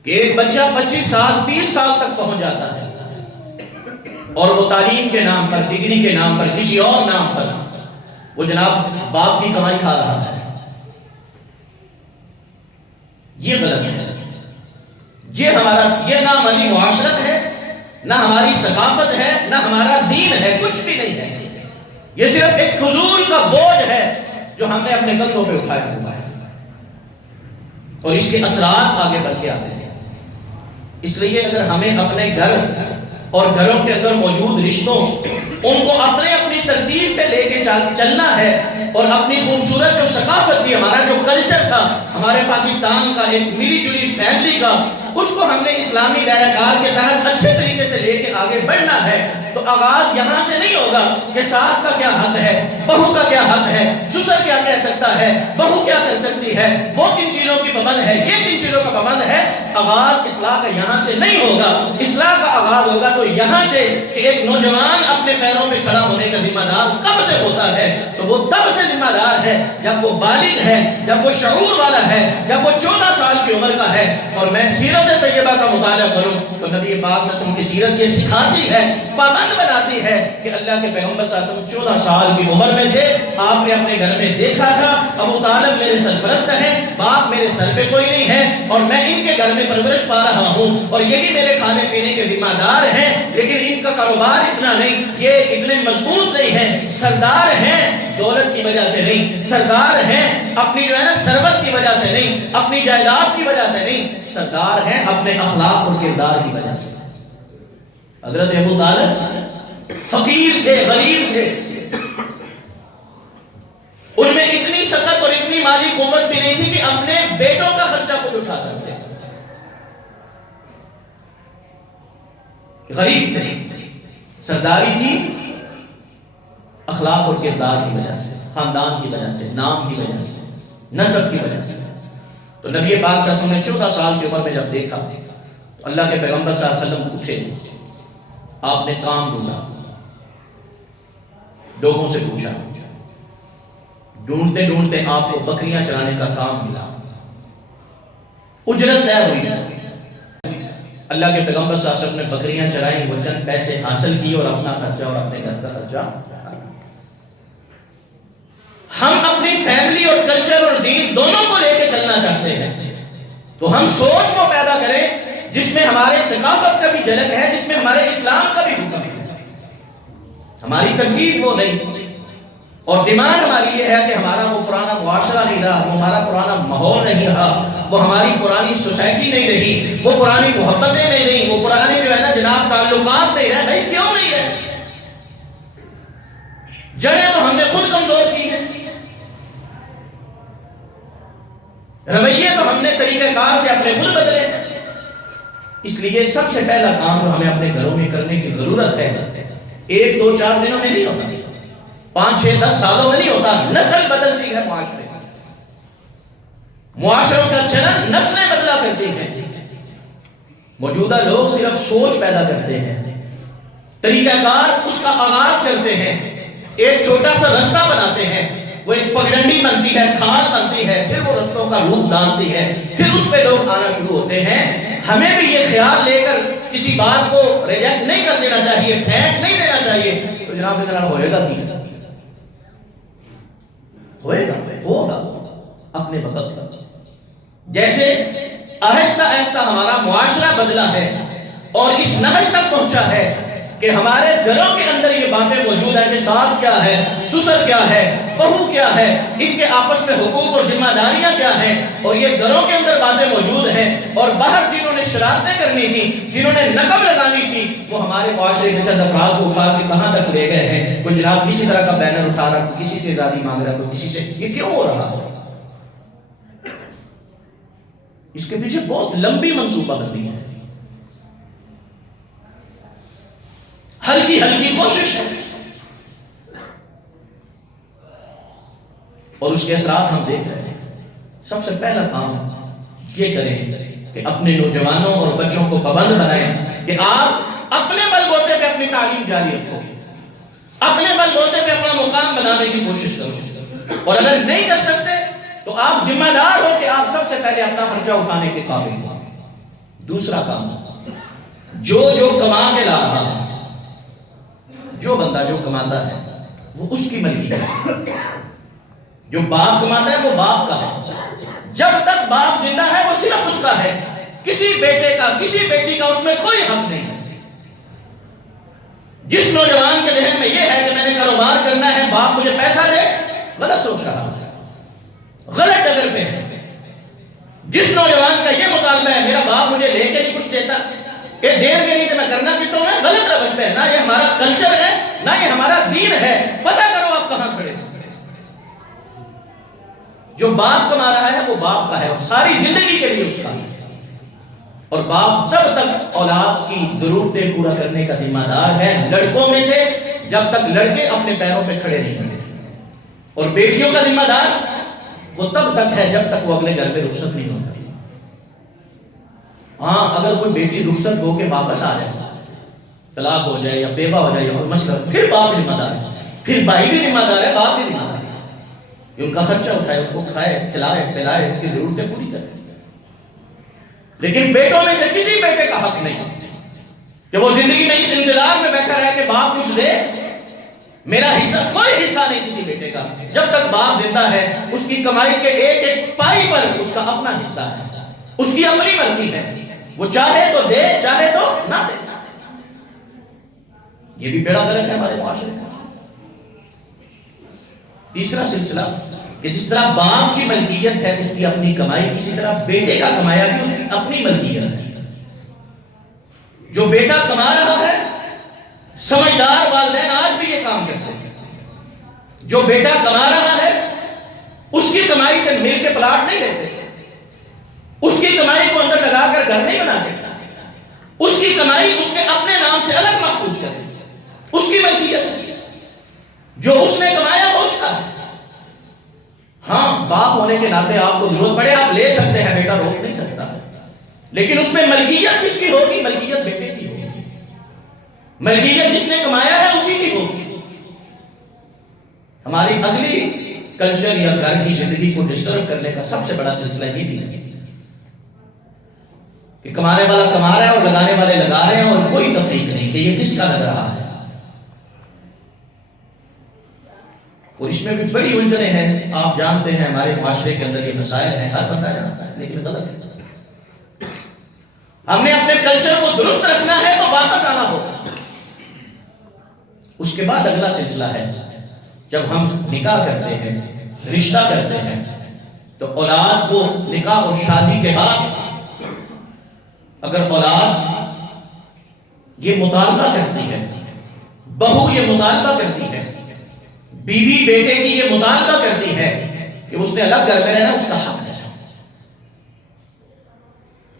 کہ ایک بچہ 25 سال 30 سال تک پہنچ جاتا ہے اور وہ تعلیم کے نام پر، ڈگری کے نام پر، کسی اور نام پر وہ جناب باپ کی کمائی کھا رہا ہے۔ یہ غلط ہے، یہ نہ ہماری معاشرت ہے، نہ ہماری ثقافت ہے، نہ ہمارا دین ہے، کچھ بھی نہیں ہے۔ یہ صرف ایک فضول کا بوجھ ہے جو ہم نے اپنے کندھوں پہ اٹھایا ہوا ہے، اور اس کے اثرات آگے بڑھ کے آتے ہیں۔ اس لیے اگر ہمیں اپنے گھر اور گھروں کے اندر موجود رشتوں ان کو اپنے اپنی ترتیب پہ لے کے چلنا ہے، اور اپنی خوبصورت جو ثقافت تھی، ہمارا جو کلچر تھا ہمارے پاکستان کا، ایک ملی جلی فیملی کا، اس کو ہم نے اسلامی دائرہ کار کے تحت اچھے طریقے سے لے کے آگے بڑھنا ہے، تو آغاز یہاں سے نہیں ہوگا کہ ساس کا کیا حق ہے، بہو کا کیا حق ہے، سسر کیا کہہ سکتا ہے، بہو کیا کر سکتی ہے، وہ کن چیزوں کی پابند ہے، یہ کن چیزوں کا پابند ہے۔ آغاز اصلاح کا یہاں سے نہیں ہوگا، اصلاح کا آغاز ہوگا تو یہاں سے کہ ایک نوجوان اپنے پیروں پہ کھڑا ہونے کا ذمہ دار کب سے ہوتا ہے، تو وہ تب سے ذمہ دار ہے جب وہ بالغ ہے، جب وہ شعور والا ہے، جب وہ 14 سال کی عمر کا ہے۔ اور میں سیرت طیبہ کا مطالعہ کروں تو نبی پاک صلی اللہ علیہ وسلم کی سیرت یہ سکھاتی ہے، پابند بناتی ہے کہ اللہ کے پیغمبر صلی اللہ علیہ وسلم 14 سال کی عمر میں تھے، آپ نے اپنے گھر میں دیکھا تھا ابو طالب میرے سرپرست ہیں، باپ میرے سر پہ کوئی نہیں ہے، اور میں ان کے گھر میں پرورش پا رہا ہوں، اور یہی میرے کھانے پینے کے ذمہ دار ہیں، لیکن ان کا کاروبار اتنا نہیں، یہ اتنے مضبوط نہیں ہیں، سردار ہیں دولت کی وجہ سے نہیں، سردار ہیں اپنی جو ہے نا ثروت کی وجہ سے نہیں، اپنی جائیداد کی وجہ سے نہیں، سردار ہیں اپنے اخلاق اور کردار کی وجہ سے۔ حضرت ابو طالب فقیر تھے، غریب تھے، ان میں اتنی سخت اور اتنی مالی قوت بھی نہیں تھی کہ اپنے بیٹوں کا خرچہ خود اٹھا سکتے، غریب تھے، سرداری تھی اخلاق اور کردار کی وجہ سے، خاندان کی وجہ سے، نام کی وجہ سے، نسب کی وجہ سے۔ تو نبی پاک صلی اللہ علیہ وسلم نے 14 سال کی عمر میں جب دیکھا تو اللہ کے پیغمبر صلی اللہ علیہ وسلم پوچھے، آپ نے کام ڈھونڈا، لوگوں سے پوچھا، ڈھونڈتے ڈھونڈتے آپ کو بکریاں چرانے کا کام ملا، اجرت طے ہوئی، اللہ کے پیغمبر صلی اللہ علیہ وسلم نے بکریاں چرائیں، وہ چند پیسے حاصل کیے اور اپنا خرچہ اور اپنے گھر کا خرچہ۔ ہم اپنی فیملی اور کلچر اور دین دونوں کو لے کے چلنا چاہتے ہیں تو ہم سوچ کو پیدا کریں جس میں ہمارے ثقافت کا بھی جھلک ہے، جس میں ہمارے اسلام کا بھی حکم ہے، ہماری ترکیب وہ نہیں، اور ڈیمانڈ ہماری یہ ہے کہ ہمارا وہ پرانا معاشرہ نہیں رہا، وہ ہمارا پرانا ماحول نہیں رہا، وہ ہماری پرانی سوسائٹی نہیں رہی، وہ پرانی محبتیں نہیں رہی، وہ پرانے جو ہے نا جناب تعلقات نہیں رہے۔ بھائی کیوں نہیں رہے؟ جڑیں تو ہم نے خود کمزور کی ہیں، رویے تو ہم نے طریقہ کار سے اپنے خود بدلے۔ اس لیے سب سے پہلا کام جو ہمیں اپنے گھروں میں کرنے کی ضرورت ہے، 1 2 4 دنوں میں نہیں ہوتا، 5 6 10 سالوں میں نہیں ہوتا، نسل بدلتی ہے معاشرے، معاشروں کا چلن نسلیں بدلا کرتی ہیں۔ موجودہ لوگ صرف سوچ پیدا کرتے ہیں، طریقہ کار اس کا آغاز کرتے ہیں، ایک چھوٹا سا رستہ بناتے ہیں، وہ ایک پگڈنڈی بنتی ہے، کھال بنتی ہے، پھر وہ رستوں کا روپ ڈالتی ہے، پھر اس پہ لوگ آنا شروع ہوتے ہیں۔ ہمیں بھی یہ خیال لے کر کسی بات کو ریجیکٹ نہیں کر دینا چاہیے، پھینک نہیں دینا چاہیے، تو جناب ادھر ہوئے گا نہیں، ہوئے گا، ہوگا اپنے وقت پر۔ جیسے آہستہ آہستہ ہمارا معاشرہ بدلا ہے اور اس نہج تک پہنچا ہے کہ ہمارے گھروں کے اندر یہ باتیں موجود ہیں کہ ساس کیا ہے، سسر کیا ہے، بہو کیا ہے، ان کے آپس میں حقوق اور ذمہ داریاں کیا ہیں، اور یہ گھروں کے اندر باتیں موجود ہیں، اور باہر جنہوں نے شرارتیں کرنی تھی، جنہوں نے نقب لگانی تھی، وہ ہمارے معاشرے کے چند افراد کو اٹھا کے کہاں تک لے گئے ہیں۔ کوئی جناب کسی طرح کا بینر اٹھا رہا، کوئی کسی سے زیادہ مانگ رہا، کوئی کسی سے، یہ کیوں ہو رہا ہے؟ اس کے پیچھے بہت لمبی منصوبہ بندی ہے، ہلکی ہلکی کوشش ہے، اور اس کے اثرات ہم دیکھ رہے ہیں۔ سب سے پہلا کام یہ کریں کہ اپنے نوجوانوں اور بچوں کو پابند بنائیں کہ آپ اپنے بل بوتے پہ اپنی تعلیم جاری رکھو، اپنے بل بوتے پہ اپنا مقام بنانے کی کوشش کرو، اور اگر نہیں کر سکتے تو آپ ذمہ دار ہو کہ آپ سب سے پہلے اپنا خرچہ اٹھانے کے قابل ہو۔ دوسرا کام، جو کما کے لا رہا ہے، جو بندہ جو کماتا ہے وہ اس کی ملکی ہے، جو باپ کماتا ہے وہ باپ کا ہے، جب تک باپ زندہ ہے وہ صرف اس کا ہے، کسی بیٹے کا کسی بیٹی کا اس میں کوئی حق نہیں ہے۔ جس نوجوان کے ذہن میں یہ ہے کہ میں نے کاروبار کرنا ہے، باپ مجھے پیسہ دے، غلط سوچ رہا ہے۔ غلط ڈگر پہ ہے. جس نوجوان کا یہ مطالبہ ہے میرا باپ مجھے لے کے نہیں کچھ دیتا کہ دیر کے نہیں تو میں کرنا بھی تو ہے، غلط روش پہ ہے. نہ یہ ہمارا کلچر ہے نہ یہ ہمارا دین ہے. پتہ کرو آپ کہاں کھڑے ہو. جو باپ کما رہا ہے وہ باپ کا ہے اور ساری زندگی کے لیے اس کا ہے. اور باپ تب تک اولاد کی ضرورتیں پورا کرنے کا ذمہ دار ہے لڑکوں میں سے جب تک لڑکے اپنے پیروں پہ کھڑے نہیں ہوتے. اور بیٹیوں کا ذمہ دار وہ تب تک ہے جب تک وہ اگلے گھر پہ رخصت نہیں ہوتا. ہاں اگر کوئی بیٹی رخصت ہو کے واپس آ جائے، طلاق ہو جائے یا بیوہ ہو جائے یا کوئی مسئلہ، پھر باپ ذمہ دار ہے، پھر بھائی بھی ذمہ دار ہے، باپ بھی ذمہ دار ہے. یہ ان کا خرچہ اٹھائے، ان کو کھائے کھلائے پلائے، ان کی ضرورتیں پوری کرے. لیکن بیٹوں میں سے کسی بیٹے کا حق نہیں کہ وہ زندگی میں اس انتظار میں بیٹھا رہے کہ باپ کچھ دے. میرا حصہ، کوئی حصہ نہیں کسی بیٹے کا. جب تک باپ زندہ ہے اس کی کمائی کے ایک ایک پائی پر اس کا اپنا حصہ ہے، اس کی اپنی مرضی ہے. وہ چاہے تو دے، چاہے تو نہ دے. یہ بھی بیڑا غلط ہے ہمارے معاشرے کا. تیسرا سلسلہ کہ جس طرح باپ کی ملکیت ہے اس کی اپنی کمائی، اسی طرح بیٹے کا کمایا بھی اس کی اپنی ملکیت ہے. جو بیٹا کما رہا ہے، سمجھدار والدین آج بھی یہ کام کرتے ہیں. جو بیٹا کما رہا ہے اس کی کمائی سے مل کے پلاٹ نہیں لیتے، اس کی کمائی کو اندر لگا کر گھر نہیں بناتے. اس کی کمائی اس کے اپنے نام سے الگ محفوظ کرتے، اس کی ملکیت ہے. جو اس نے کمایا وہ اس کا ہے. ہاں باپ ہونے کے ناطے آپ کو ضرورت پڑے آپ لے سکتے ہیں، بیٹا روک نہیں سکتا. لیکن اس میں ملکیت کس کی ہوگی؟ ملکیت بیٹے کی ہوگی. ملکیت جس نے کمایا ہے اسی کی ہوگی. ہماری اگلی کلچر یا گھر کی زندگی کو ڈسٹرب کرنے کا سب سے بڑا سلسلہ یہ بھی ہے کہ کمانے والا کما رہا ہے اور لگانے والے لگا رہے ہیں اور کوئی تفریق نہیں کہ یہ کس کا لگ رہا ہے. اور اس میں بھی بڑی الجھنیں ہیں. آپ جانتے ہیں ہمارے معاشرے کے اندر یہ مسائل ہیں، ہر بندہ جانتا ہے، لیکن غلط ہے. ہم نے اپنے کلچر کو درست رکھنا ہے تو واپس آنا ہوگا. اس کے بعد اگلا سلسلہ ہے جب ہم نکاح کرتے ہیں، رشتہ کرتے ہیں، تو اولاد کو نکاح اور شادی کے بعد اگر اولاد یہ مطالبہ کرتی ہے، بہو یہ مطالبہ کرتی ہے، بیوی بیٹے کی یہ مطالبہ کرتی ہے کہ اس نے الگ گھر میں رہنا، اس کا حق ہے،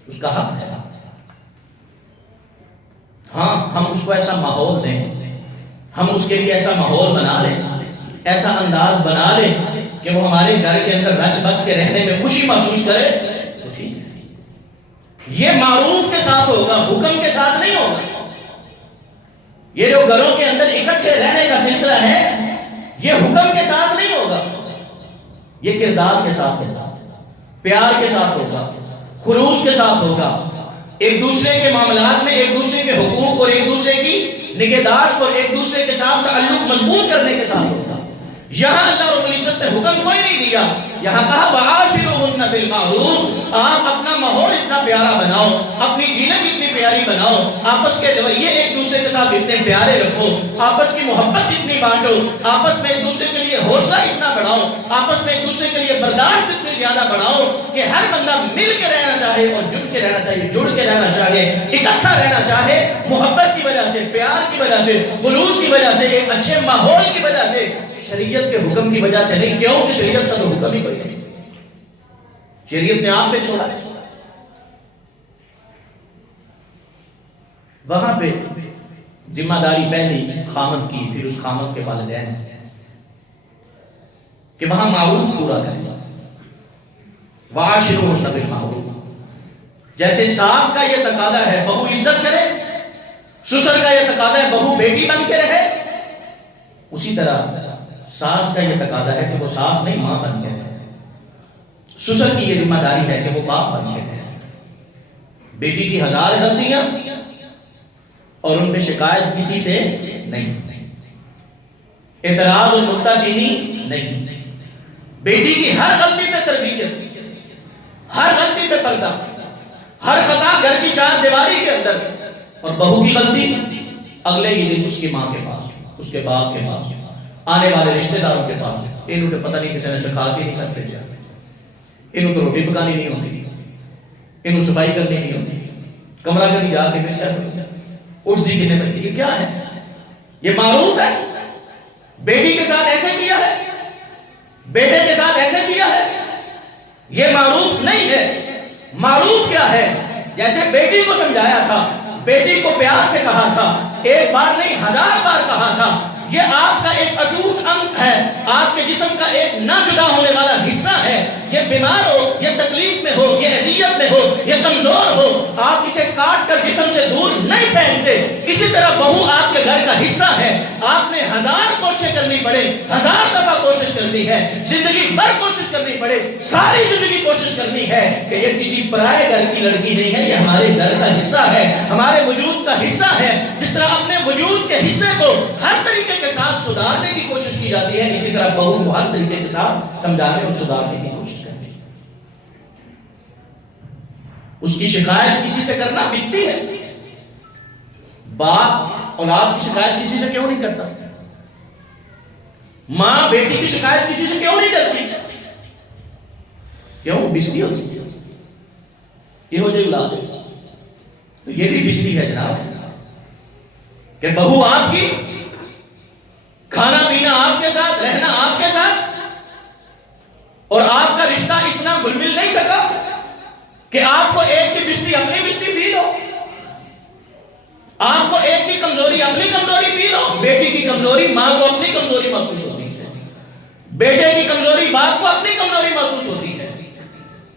اس کا حق ہے. ہاں ہم اس کو ایسا ماحول دیں، ہم اس کے لیے ایسا ماحول بنا لیں، ایسا انداز بنا لیں کہ وہ ہمارے گھر کے اندر رچ بس کے رہنے میں خوشی محسوس کرے تو ٹھیک ہے. یہ معروف کے ساتھ ہوگا، حکم کے ساتھ نہیں ہوگا. یہ جو گھروں کے اندر اکٹھے رہنے کا سلسلہ ہے یہ حکم کے ساتھ نہیں ہوگا، یہ کردار کے ساتھ ہوگا، پیار کے ساتھ ہوگا، خلوص کے ساتھ ہوگا. ایک دوسرے کے معاملات میں ایک دوسرے کے حقوق اور ایک دوسرے کی نگہداشت اور ایک دوسرے کے ساتھ تعلق مضبوط کرنے کے ساتھ ہوگا. یہاں اللہ رب العزت نے حکم کوئی نہیں دیا، یہاں کہا وَعَاشِرُهُنَّ بِالْمَعْرُوفِ. آپ اپنا ماحول اتنا پیارا بناؤ، اپنی دینت اتنی پیاری بناؤ، آپس کے رویے ایک دوسرے کے ساتھ اتنے پیارے رکھو، آپس کی محبت اتنی بانٹو، آپس میں ایک دوسرے کے لیے حوصلہ اتنا بڑھاؤ، آپس میں ایک دوسرے کے لیے برداشت اتنی زیادہ بڑھاؤ کہ ہر بندہ مل کے رہنا چاہے اور جڑ کے رہنا چاہیے، جڑ کے رہنا چاہے، اکٹھا رہنا چاہے، محبت کی وجہ سے، پیار کی وجہ سے، خلوص کی وجہ سے، ایک اچھے ماحول کی وجہ سے، شریعت کے حکم کی وجہ سے نہیں. کیوں کہ شریعت کا تو حکم ہی کوئی نہیں، شریعت نے آپ پہ چھوڑا ہے. وہاں پہ ذمہ داری پہلی خامد کی، پھر اس خامد کے والدین کہ وہاں معروف پورا کریں. وَعَاشِرُهُنَّ بِالْمَعْرُوفِ. جیسے ساس کا یہ تقاضا ہے بہو عزت کرے، سسر کا یہ تقاضا ہے بہو بیٹی بن کے رہے، اسی طرح ساس کا یہ تقاضا ہے کہ وہ ساس نہیں ماں بن کے رہے. سسر کی یہ ذمہ داری ہے کہ وہ باپ بن کے رہے. بیٹی کی 1000 غلطیاں اور ان پہ شکایت کسی سے نہیں، اعتراض اور نکتہ چینی نہیں. بیٹی کی ہر غلطی پہ تربیت، ہر غلطی پہ پردہ، ہر خطا گھر کی 4 دیواری کے اندر. اور بہو کی غلطی اگلے ہی دن اس کی ماں کے پاس، اس کے باپ کے پاس، آنے والے رشتہ داروں کے پاس. انہوں نے پتہ نہیں کسی نے سکھا کے نہیں کر بھیجا. انہوں تو روٹی پکانی نہیں ہوتی، انہوں صفائی کرنی نہیں ہوتی، کمرہ کہیں جا کے اٹھ دی کتنے بجے، یہ کیا ہے؟ یہ معروف ہے؟ بیٹی کے ساتھ ایسے کیا ہے، بیٹے کے ساتھ ایسے کیا ہے؟ یہ معروف نہیں ہے۔ معروف کیا ہے؟ جیسے بیٹی کو سمجھایا تھا، بیٹی کو پیار سے کہا تھا، ایک بار نہیں 1000 بار کہا تھا، یہ آپ کا ایک اٹوٹ انگ ہے، آپ کے جسم کا ایک نہ جدا ہونے والا حصہ ہے۔ یہ بیمار ہو، یہ تکلیف میں ہو، یہ اذیت میں ہو، یہ کمزور ہو، آپ اسے کاٹ کر جسم سے دور نہیں پھینکتے۔ اسی طرح بہو آپ کے گھر کا حصہ ہے، آپ نے 1000 کوشش کرنی پڑے، 1000 دفعہ کوشش کرنی ہے، زندگی بھر کوشش کرنی پڑے، ساری زندگی کوشش کرنی ہے کہ یہ کسی پرائے گھر کی لڑکی نہیں ہے، یہ ہمارے گھر کا حصہ ہے، ہمارے وجود کا حصہ ہے۔ جس طرح اپنے وجود کے حصے کو ہر طریقے کے ساتھ سدھارنے کی کوشش کی جاتی ہے، اسی طرح بہو کو ہر طریقے کے ساتھ سمجھانے اور سدھارنے کی کوشش کرتی ہے۔ اس کی شکایت کسی سے کرنا بستی ہے۔ باپ اولاد کی شکایت کسی سے کیوں نہیں کرتا؟ ماں بیٹی کی شکایت کسی سے کیوں نہیں کرتی؟ کیوں؟ بستی ہوتی ہے، یہ ہو جائے اولاد ہے تو یہ بھی بستی ہے جناب، کہ بہو آپ کی، کھانا پینا آپ کے ساتھ، رہنا آپ کے ساتھ، اور آپ کا رشتہ اتنا گل مل نہیں سکا کہ آپ کو ایک کی بستی اپنی بستی فیل ہو، آپ کو ایک کی کمزوری اپنی کمزوری فیل ہو۔ بیٹی کی کمزوری ماں کو اپنی کمزوری محسوس ہوتی ہے، بیٹے کی کمزوری باپ کو اپنی کمزوری محسوس ہوتی ہے۔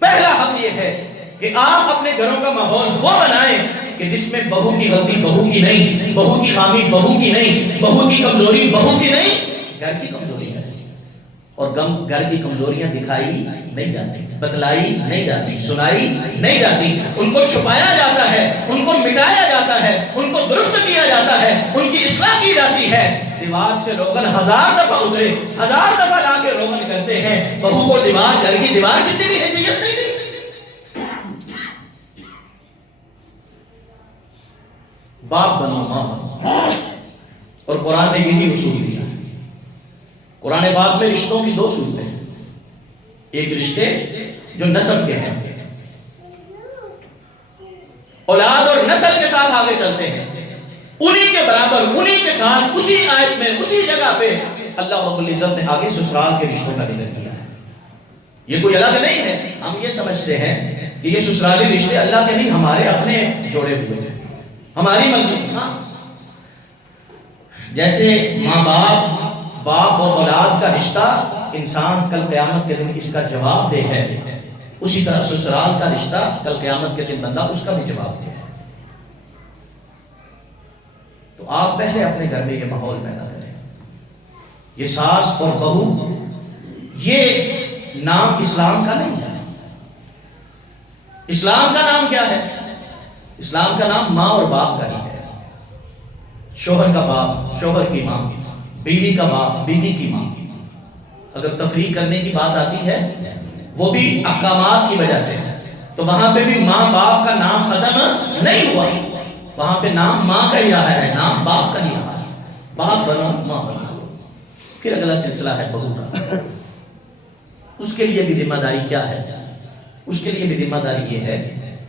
پہلا حق یہ ہے کہ آپ اپنے گھروں کا ماحول وہ بنائیں کہ جس میں بہو کی غلطی بہو کی نہیں، بہو کی خامی بہو کی نہیں، بہو کی کمزوری بہو کی نہیں، گھر کی کمزوری ہے۔ اور گھر کی کمزوریاں دکھائی نہیں جاتی، بتلائی نہیں جاتی، سنائی نہیں جاتی، ان کو چھپایا جاتا ہے، ان کو مٹایا جاتا ہے، ان کو درست کیا جاتا ہے، ان کی اصلاح کی جاتی ہے۔ دیوار سے روغن 1000 دفعہ اترے، 1000 دفعہ لا کے روغن کرتے ہیں، بہو کو دیوار، گھر کی دیوار جتنی بھی حیثیت نہیں دی۔ باپ بنو ماں بنو، اور قرآن نے یہی اصول دیا۔ قرآن پاک میں رشتوں کی 2 صورتیں ہیں، ایک رشتے جو نسب کے ہیں، اولاد اور نسل کے ساتھ آگے چلتے ہیں، انہی کے برابر، انہی کے ساتھ، اسی آیت میں، اسی جگہ پہ اللہ رب العزت نے آگے سسرال کے رشتوں کا ذکر کیا ہے۔ یہ کوئی الگ نہیں ہے۔ ہم یہ سمجھتے ہیں کہ یہ سسرالی رشتے اللہ کے نہیں، ہمارے اپنے جوڑے ہوئے ہیں، ہماری مرضی۔ ہاں، جیسے ماں باپ اور اولاد کا رشتہ انسان کل قیامت کے دن اس کا جواب دہ ہے، اسی طرح سسرال کا رشتہ کل قیامت کے دن بندہ اس کا بھی جواب دے ہے۔ تو آپ پہلے اپنے گھر میں یہ ماحول پیدا کریں۔ یہ ساس اور بہو، یہ نام اسلام کا نہیں ہے۔ اسلام کا نام کیا ہے؟ اسلام کا نام ماں اور باپ کا ہی ہے۔ شوہر کا باپ، شوہر کی ماں، بیوی کا باپ، بیوی کی ماں۔ اگر تفریق کرنے کی بات آتی ہے وہ بھی احکامات کی وجہ سے، تو وہاں پہ بھی ماں باپ کا نام ختم نہیں ہوا، وہاں پہ نام ماں کا ہی رہا ہے، نام باپ کا ہی رہا ہے۔ باپ بنو ماں بنو۔ پھر اگلا سلسلہ ہے بہو کا۔ اس کے لیے بھی ذمہ داری کیا ہے؟ اس کے لیے بھی ذمہ داری یہ ہے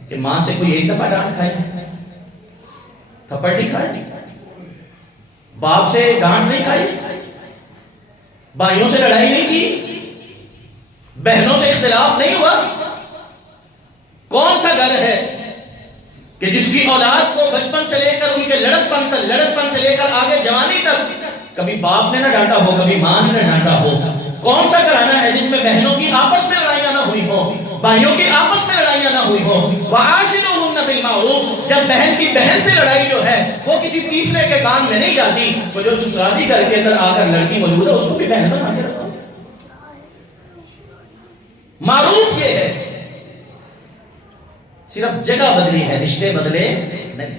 کہ ماں سے کوئی ایک دفعہ ڈانٹ کھائے، تھپڑ نہیں کھائے، باپ سے ڈانٹ نہیں کھائی، بھائیوں سے لڑائی نہیں کی، بہنوں سے اختلاف نہیں ہوا۔ کون سا گھر ہے کہ جس کی اولاد کو بچپن سے لے کر ان کے لڑکپن سے لے کر آگے جوانی تک کبھی باپ نے نہ ڈانٹا ہو، کبھی ماں نے نہ ڈانٹا ہو؟ کون سا گھرانہ ہے جس میں بہنوں کی آپس میں لڑائیاں نہ ہوئی ہوں، بھائیوں کی آپس میں لڑائیاں نہ ہوئی ہوں؟ وَعَاشِرُوهُنَّ بِالْمَعْرُوفِ۔ جب بہن کی بہن سے لڑائی جو ہے وہ کسی تیسرے کے کام میں نہیں جاتی، تو جو سسرالی گھر کے اندر آ کر لڑکی موجود ہے اس کو بھی بہن بنا کے رکھو۔ معروف یہ ہے، صرف جگہ بدلی ہے، رشتے بدلے نہیں،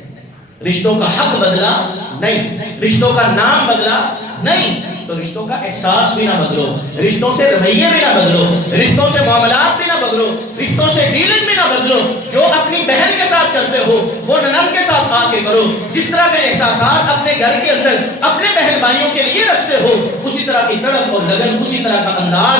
رشتوں کا حق بدلا نہیں، رشتوں کا نام بدلا نہیں، تو رشتوں کا احساس بھی نہ بدلو، رشتوں سے رویے بھی نہ بدلو، رشتوں سے معاملات بھی نہ بدلو، رشتوں سے ڈیلنگ بھی نہ بدلو۔ جو اپنی بہن کے ساتھ کرتے ہو وہ ننند کے ساتھ آ کے کرو۔ جس طرح کے احساسات اپنے گھر کے اندر اپنے بہن بھائیوں کے لیے رکھتے ہو، اسی طرح کی تڑپ اور لگن، اسی طرح کا انداز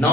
9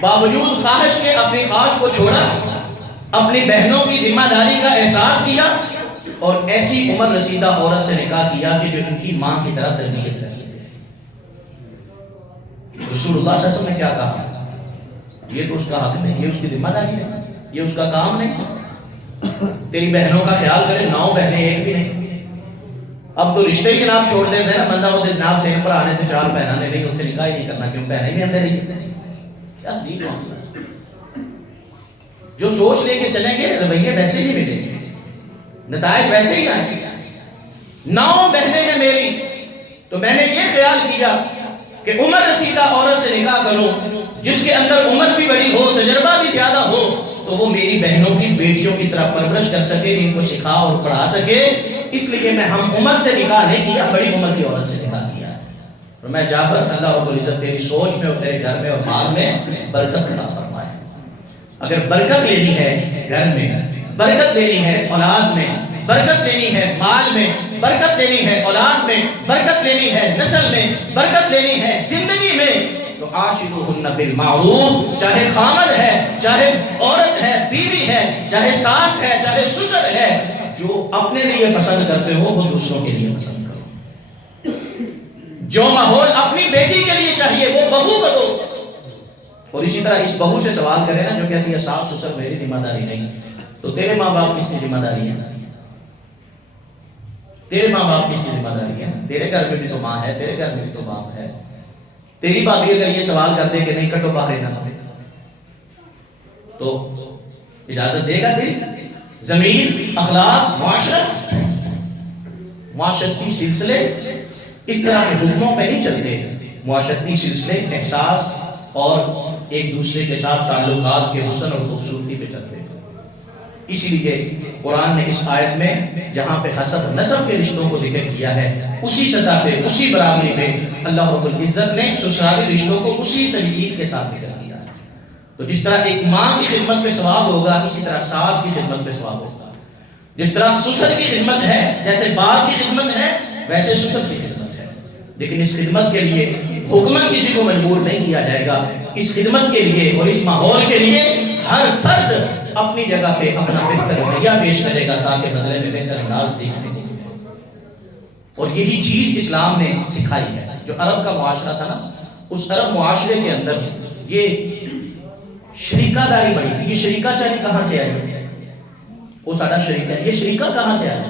باوجود خواہش کے اپنی خواہش کو چھوڑا، اپنی بہنوں کی ذمہ داری کا احساس کیا اور ایسی عمر رسیدہ عورت سے نکاح کیا کہ جو ان کی ماں کی طرح تربیت کر سکے۔ رسول اللہ صلی اللہ علیہ وسلم نے کیا کہا؟ یہ تو اس کا حق نہیں، یہ اس کی ذمہ داری نہیں، یہ اس کا کام نہیں۔ تیری بہنوں کا خیال کرے، 9 بہنیں ایک بھی نہیں۔ اب تو رشتے کی نام چھوڑ دیتے ہیں نا، بندہ وہ جناب دینے پر آنے تھے 4 بہنیں نہیں ہوتے، نکاح ہی نہیں کرنا، کیوں بہنیں بھی اندر رہی ہیں۔ کیا عجیب معاملہ، جو سوچ لے کے چلیں گے رویے ویسے ہی ملیں گے، نتائج ویسے ہی آئیں گے۔ 9 بہنیں ہیں میری، تو میں نے یہ خیال کیا کہ عمر رسیدہ عورت سے نکاح کروں جس کے اندر عمر بھی بڑی ہو، تجربہ بھی زیادہ ہو، تو وہ میری بہنوں کی بیٹیوں کی طرح پرورش کر سکے، ان کو سکھا اور پڑھا سکے۔ اس لیے میں ہم عمر سے نکاح نہیں کیا، بڑی عمر کی عورت سے نکاح کیا۔ اور میں جابر، اللہ رب العزت تیری سوچ میں اور تیرے گھر میں اور مال میں برکت عطا فرمائے۔ اگر برکت لینی ہے گھر میں، برکت لینی ہے اولاد میں، برکت لینی ہے مال میں، برکت لینی ہے اولاد میں، برکت لینی ہے نسل میں، برکت لینی ہے زندگی میں، تو عاشروہن بالمعروف، چاہے خامد ہے، چاہے عورت ہے، بیوی ہے، چاہے ساس ہے، چاہے سسر ہے، جو اپنے لیے پسند کرتے ہو وہ دوسروں کے لیے پسند کرو۔ جو ماحول اپنی بیٹی کے لیے چاہیے وہ بہو کو دو۔ اور اسی طرح اس بہو سے سوال کرے نا جو کہتی ہے ساس سسر میری ذمہ داری نہیں، تو تیرے ماں باپ کس کی ذمہ داری ہے؟ تیرے ماں باپ کس کی ذمہ داری ہے؟ تیرے گھر میں بھی تو ماں ہے، تیرے گھر میں بھی تو باپ ہے۔ تیری بابی اگر یہ سوال کر دے کہ نہیں کٹو باہر نہ کرے تو اجازت دے گا تیری؟ ضمیر، اخلاق، معاشرتی سلسلے اس طرح کے حکموں پہ نہیں چلتے، معاشرتی سلسلے احساس اور ایک دوسرے کے ساتھ تعلقات کے حسن اور خوبصورتی پہ چلتے ہیں۔ اسی لیے قرآن نے اس آیت میں جہاں پہ حسب نسب کے رشتوں کو ذکر کیا ہے، اسی سطح پہ، اسی برابری پہ اللہ رب العزت نے سسرالی رشتوں کو اسی تجدید کے ساتھ ذکر کیا ہے۔ تو جس طرح ایک ماں کی خدمت پہ ثواب ہوگا، اسی طرح ساس کی خدمت پہ ثواب ہوگا۔ جس طرح سسر کی خدمت ہے، جیسے باپ کی خدمت ہے، ویسے سسر کی خدمت ہے۔ لیکن اس خدمت کے لیے حکمن کسی کو مجبور نہیں کیا جائے گا۔ اس خدمت کے لیے اور اس ماحول کے لیے ہر فرد اپنی جگہ پہ اپنا بہتر رویہ پیش کرے گا تاکہ بدلے میں بہتر انداز دیکھنے کو ملے۔ اور یہی چیز اسلام نے سکھائی ہے۔ جو عرب کا معاشرہ تھا نا، اس عرب معاشرے کے اندر یہ شریکہ داری بڑی تھی۔ یہ شریکہ چاری کہاں سے آئی؟ وہ سارا شریکہ، یہ شریکہ کہاں سے آئی؟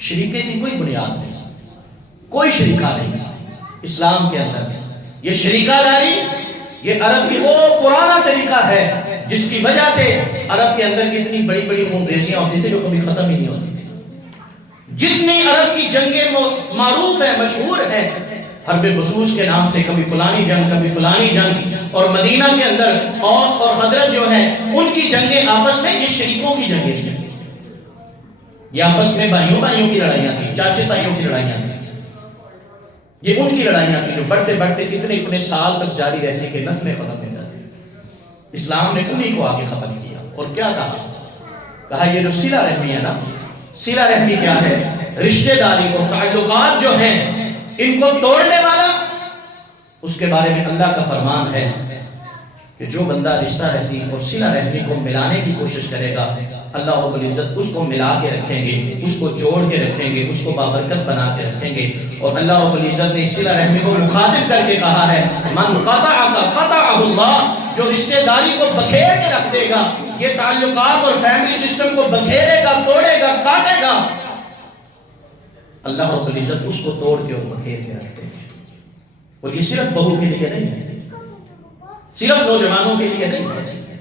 شریکے کی کوئی بنیاد نہیں، کوئی شریکہ نہیں اسلام کے اندر۔ یہ شریکہ داری یہ عرب کی وہ پرانا طریقہ ہے جس کی وجہ سے عرب کے اندر اتنی بڑی بڑی خون ریزیاں ہوتی تھی جو کبھی ختم ہی نہیں ہوتی تھی۔ جتنی عرب کی جنگیں معروف ہیں، مشہور ہیں، حرب بسوس کے نام سے، کبھی فلانی جنگ، کبھی فلانی جنگ، اور مدینہ کے اندر اوس اور خزرج جو ہیں ان کی جنگیں آپس میں، یہ شریکوں کی جنگیں تھیں۔ یہ آپس میں بھائیوں کی لڑائیاں تھیں، چاچے تائیوں کی لڑائیاں تھیں۔ یہ ان کی لڑائیاں تھیں جو بڑھتے بڑھتے اتنے سال تک جاری رہنے کے نسلیں ختم ہو جاتی۔ اسلام نے انہی کو آگے ختم کیا اور کیا کہا یہ جو صلہ رحمی ہے نا، صلہ رحمی کیا ہے؟ رشتہ داری اور تعلقات جو ہیں ان کو توڑنے والا، اس کے بارے میں اللہ کا فرمان ہے کہ جو بندہ رشتہ رحمی اور صلہ رحمی کو ملانے کی کوشش کرے گا، اللہ رب العزت اس کو ملا کے رکھیں گے، اس کو جوڑ کے رکھیں گے، اس کو بابرکت بنا کے رکھیں گے۔ اور اللہ رب العزت نے صلہ رحمی کو مخاطب کر کے کہا ہے من قطعک قطعہ اللہ، جو رشتہ داری کو بکھیر کے رکھ دے گا، یہ تعلقات اور فیملی سسٹم کو بکھیرے گا، توڑے گا، کاٹے گا، اللہ رب العزت اس کو توڑ کے اور بکھیر کے رکھ دے گا۔ اور یہ صرف بہو کے لیے نہیں ہے، صرف نوجوانوں کے لیے نہیں ہے۔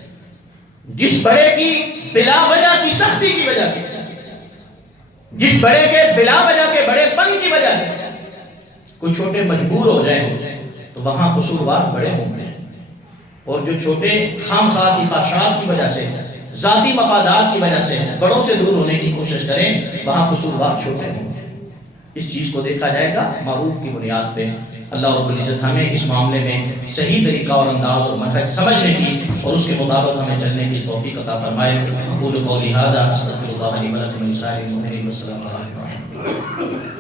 جس بڑے کی بلا وجہ کی سختی کی وجہ سے، جس بڑے کے بلا وجہ کے بڑے پن کی وجہ سے کوئی چھوٹے مجبور ہو جائیں تو وہاں قصوروار بڑے ہوں گے، اور جو چھوٹے خام خواہ کی خواہشات کی وجہ سے، ذاتی مفادات کی وجہ سے بڑوں سے دور ہونے کی کوشش کریں، وہاں قصوروار چھوٹے ہوں گے۔ اس چیز کو دیکھا جائے گا معروف کی بنیاد پہ۔ اللہ رب العزت ہمیں اس معاملے میں صحیح طریقہ اور انداز اور منہج سمجھنے کی اور اس کے مطابق ہمیں چلنے کی توفیق عطا فرمائے۔ اقول قولی ھذا استغفر اللہ لی و لکم ولسائر المؤمنین، والسلام علیکم۔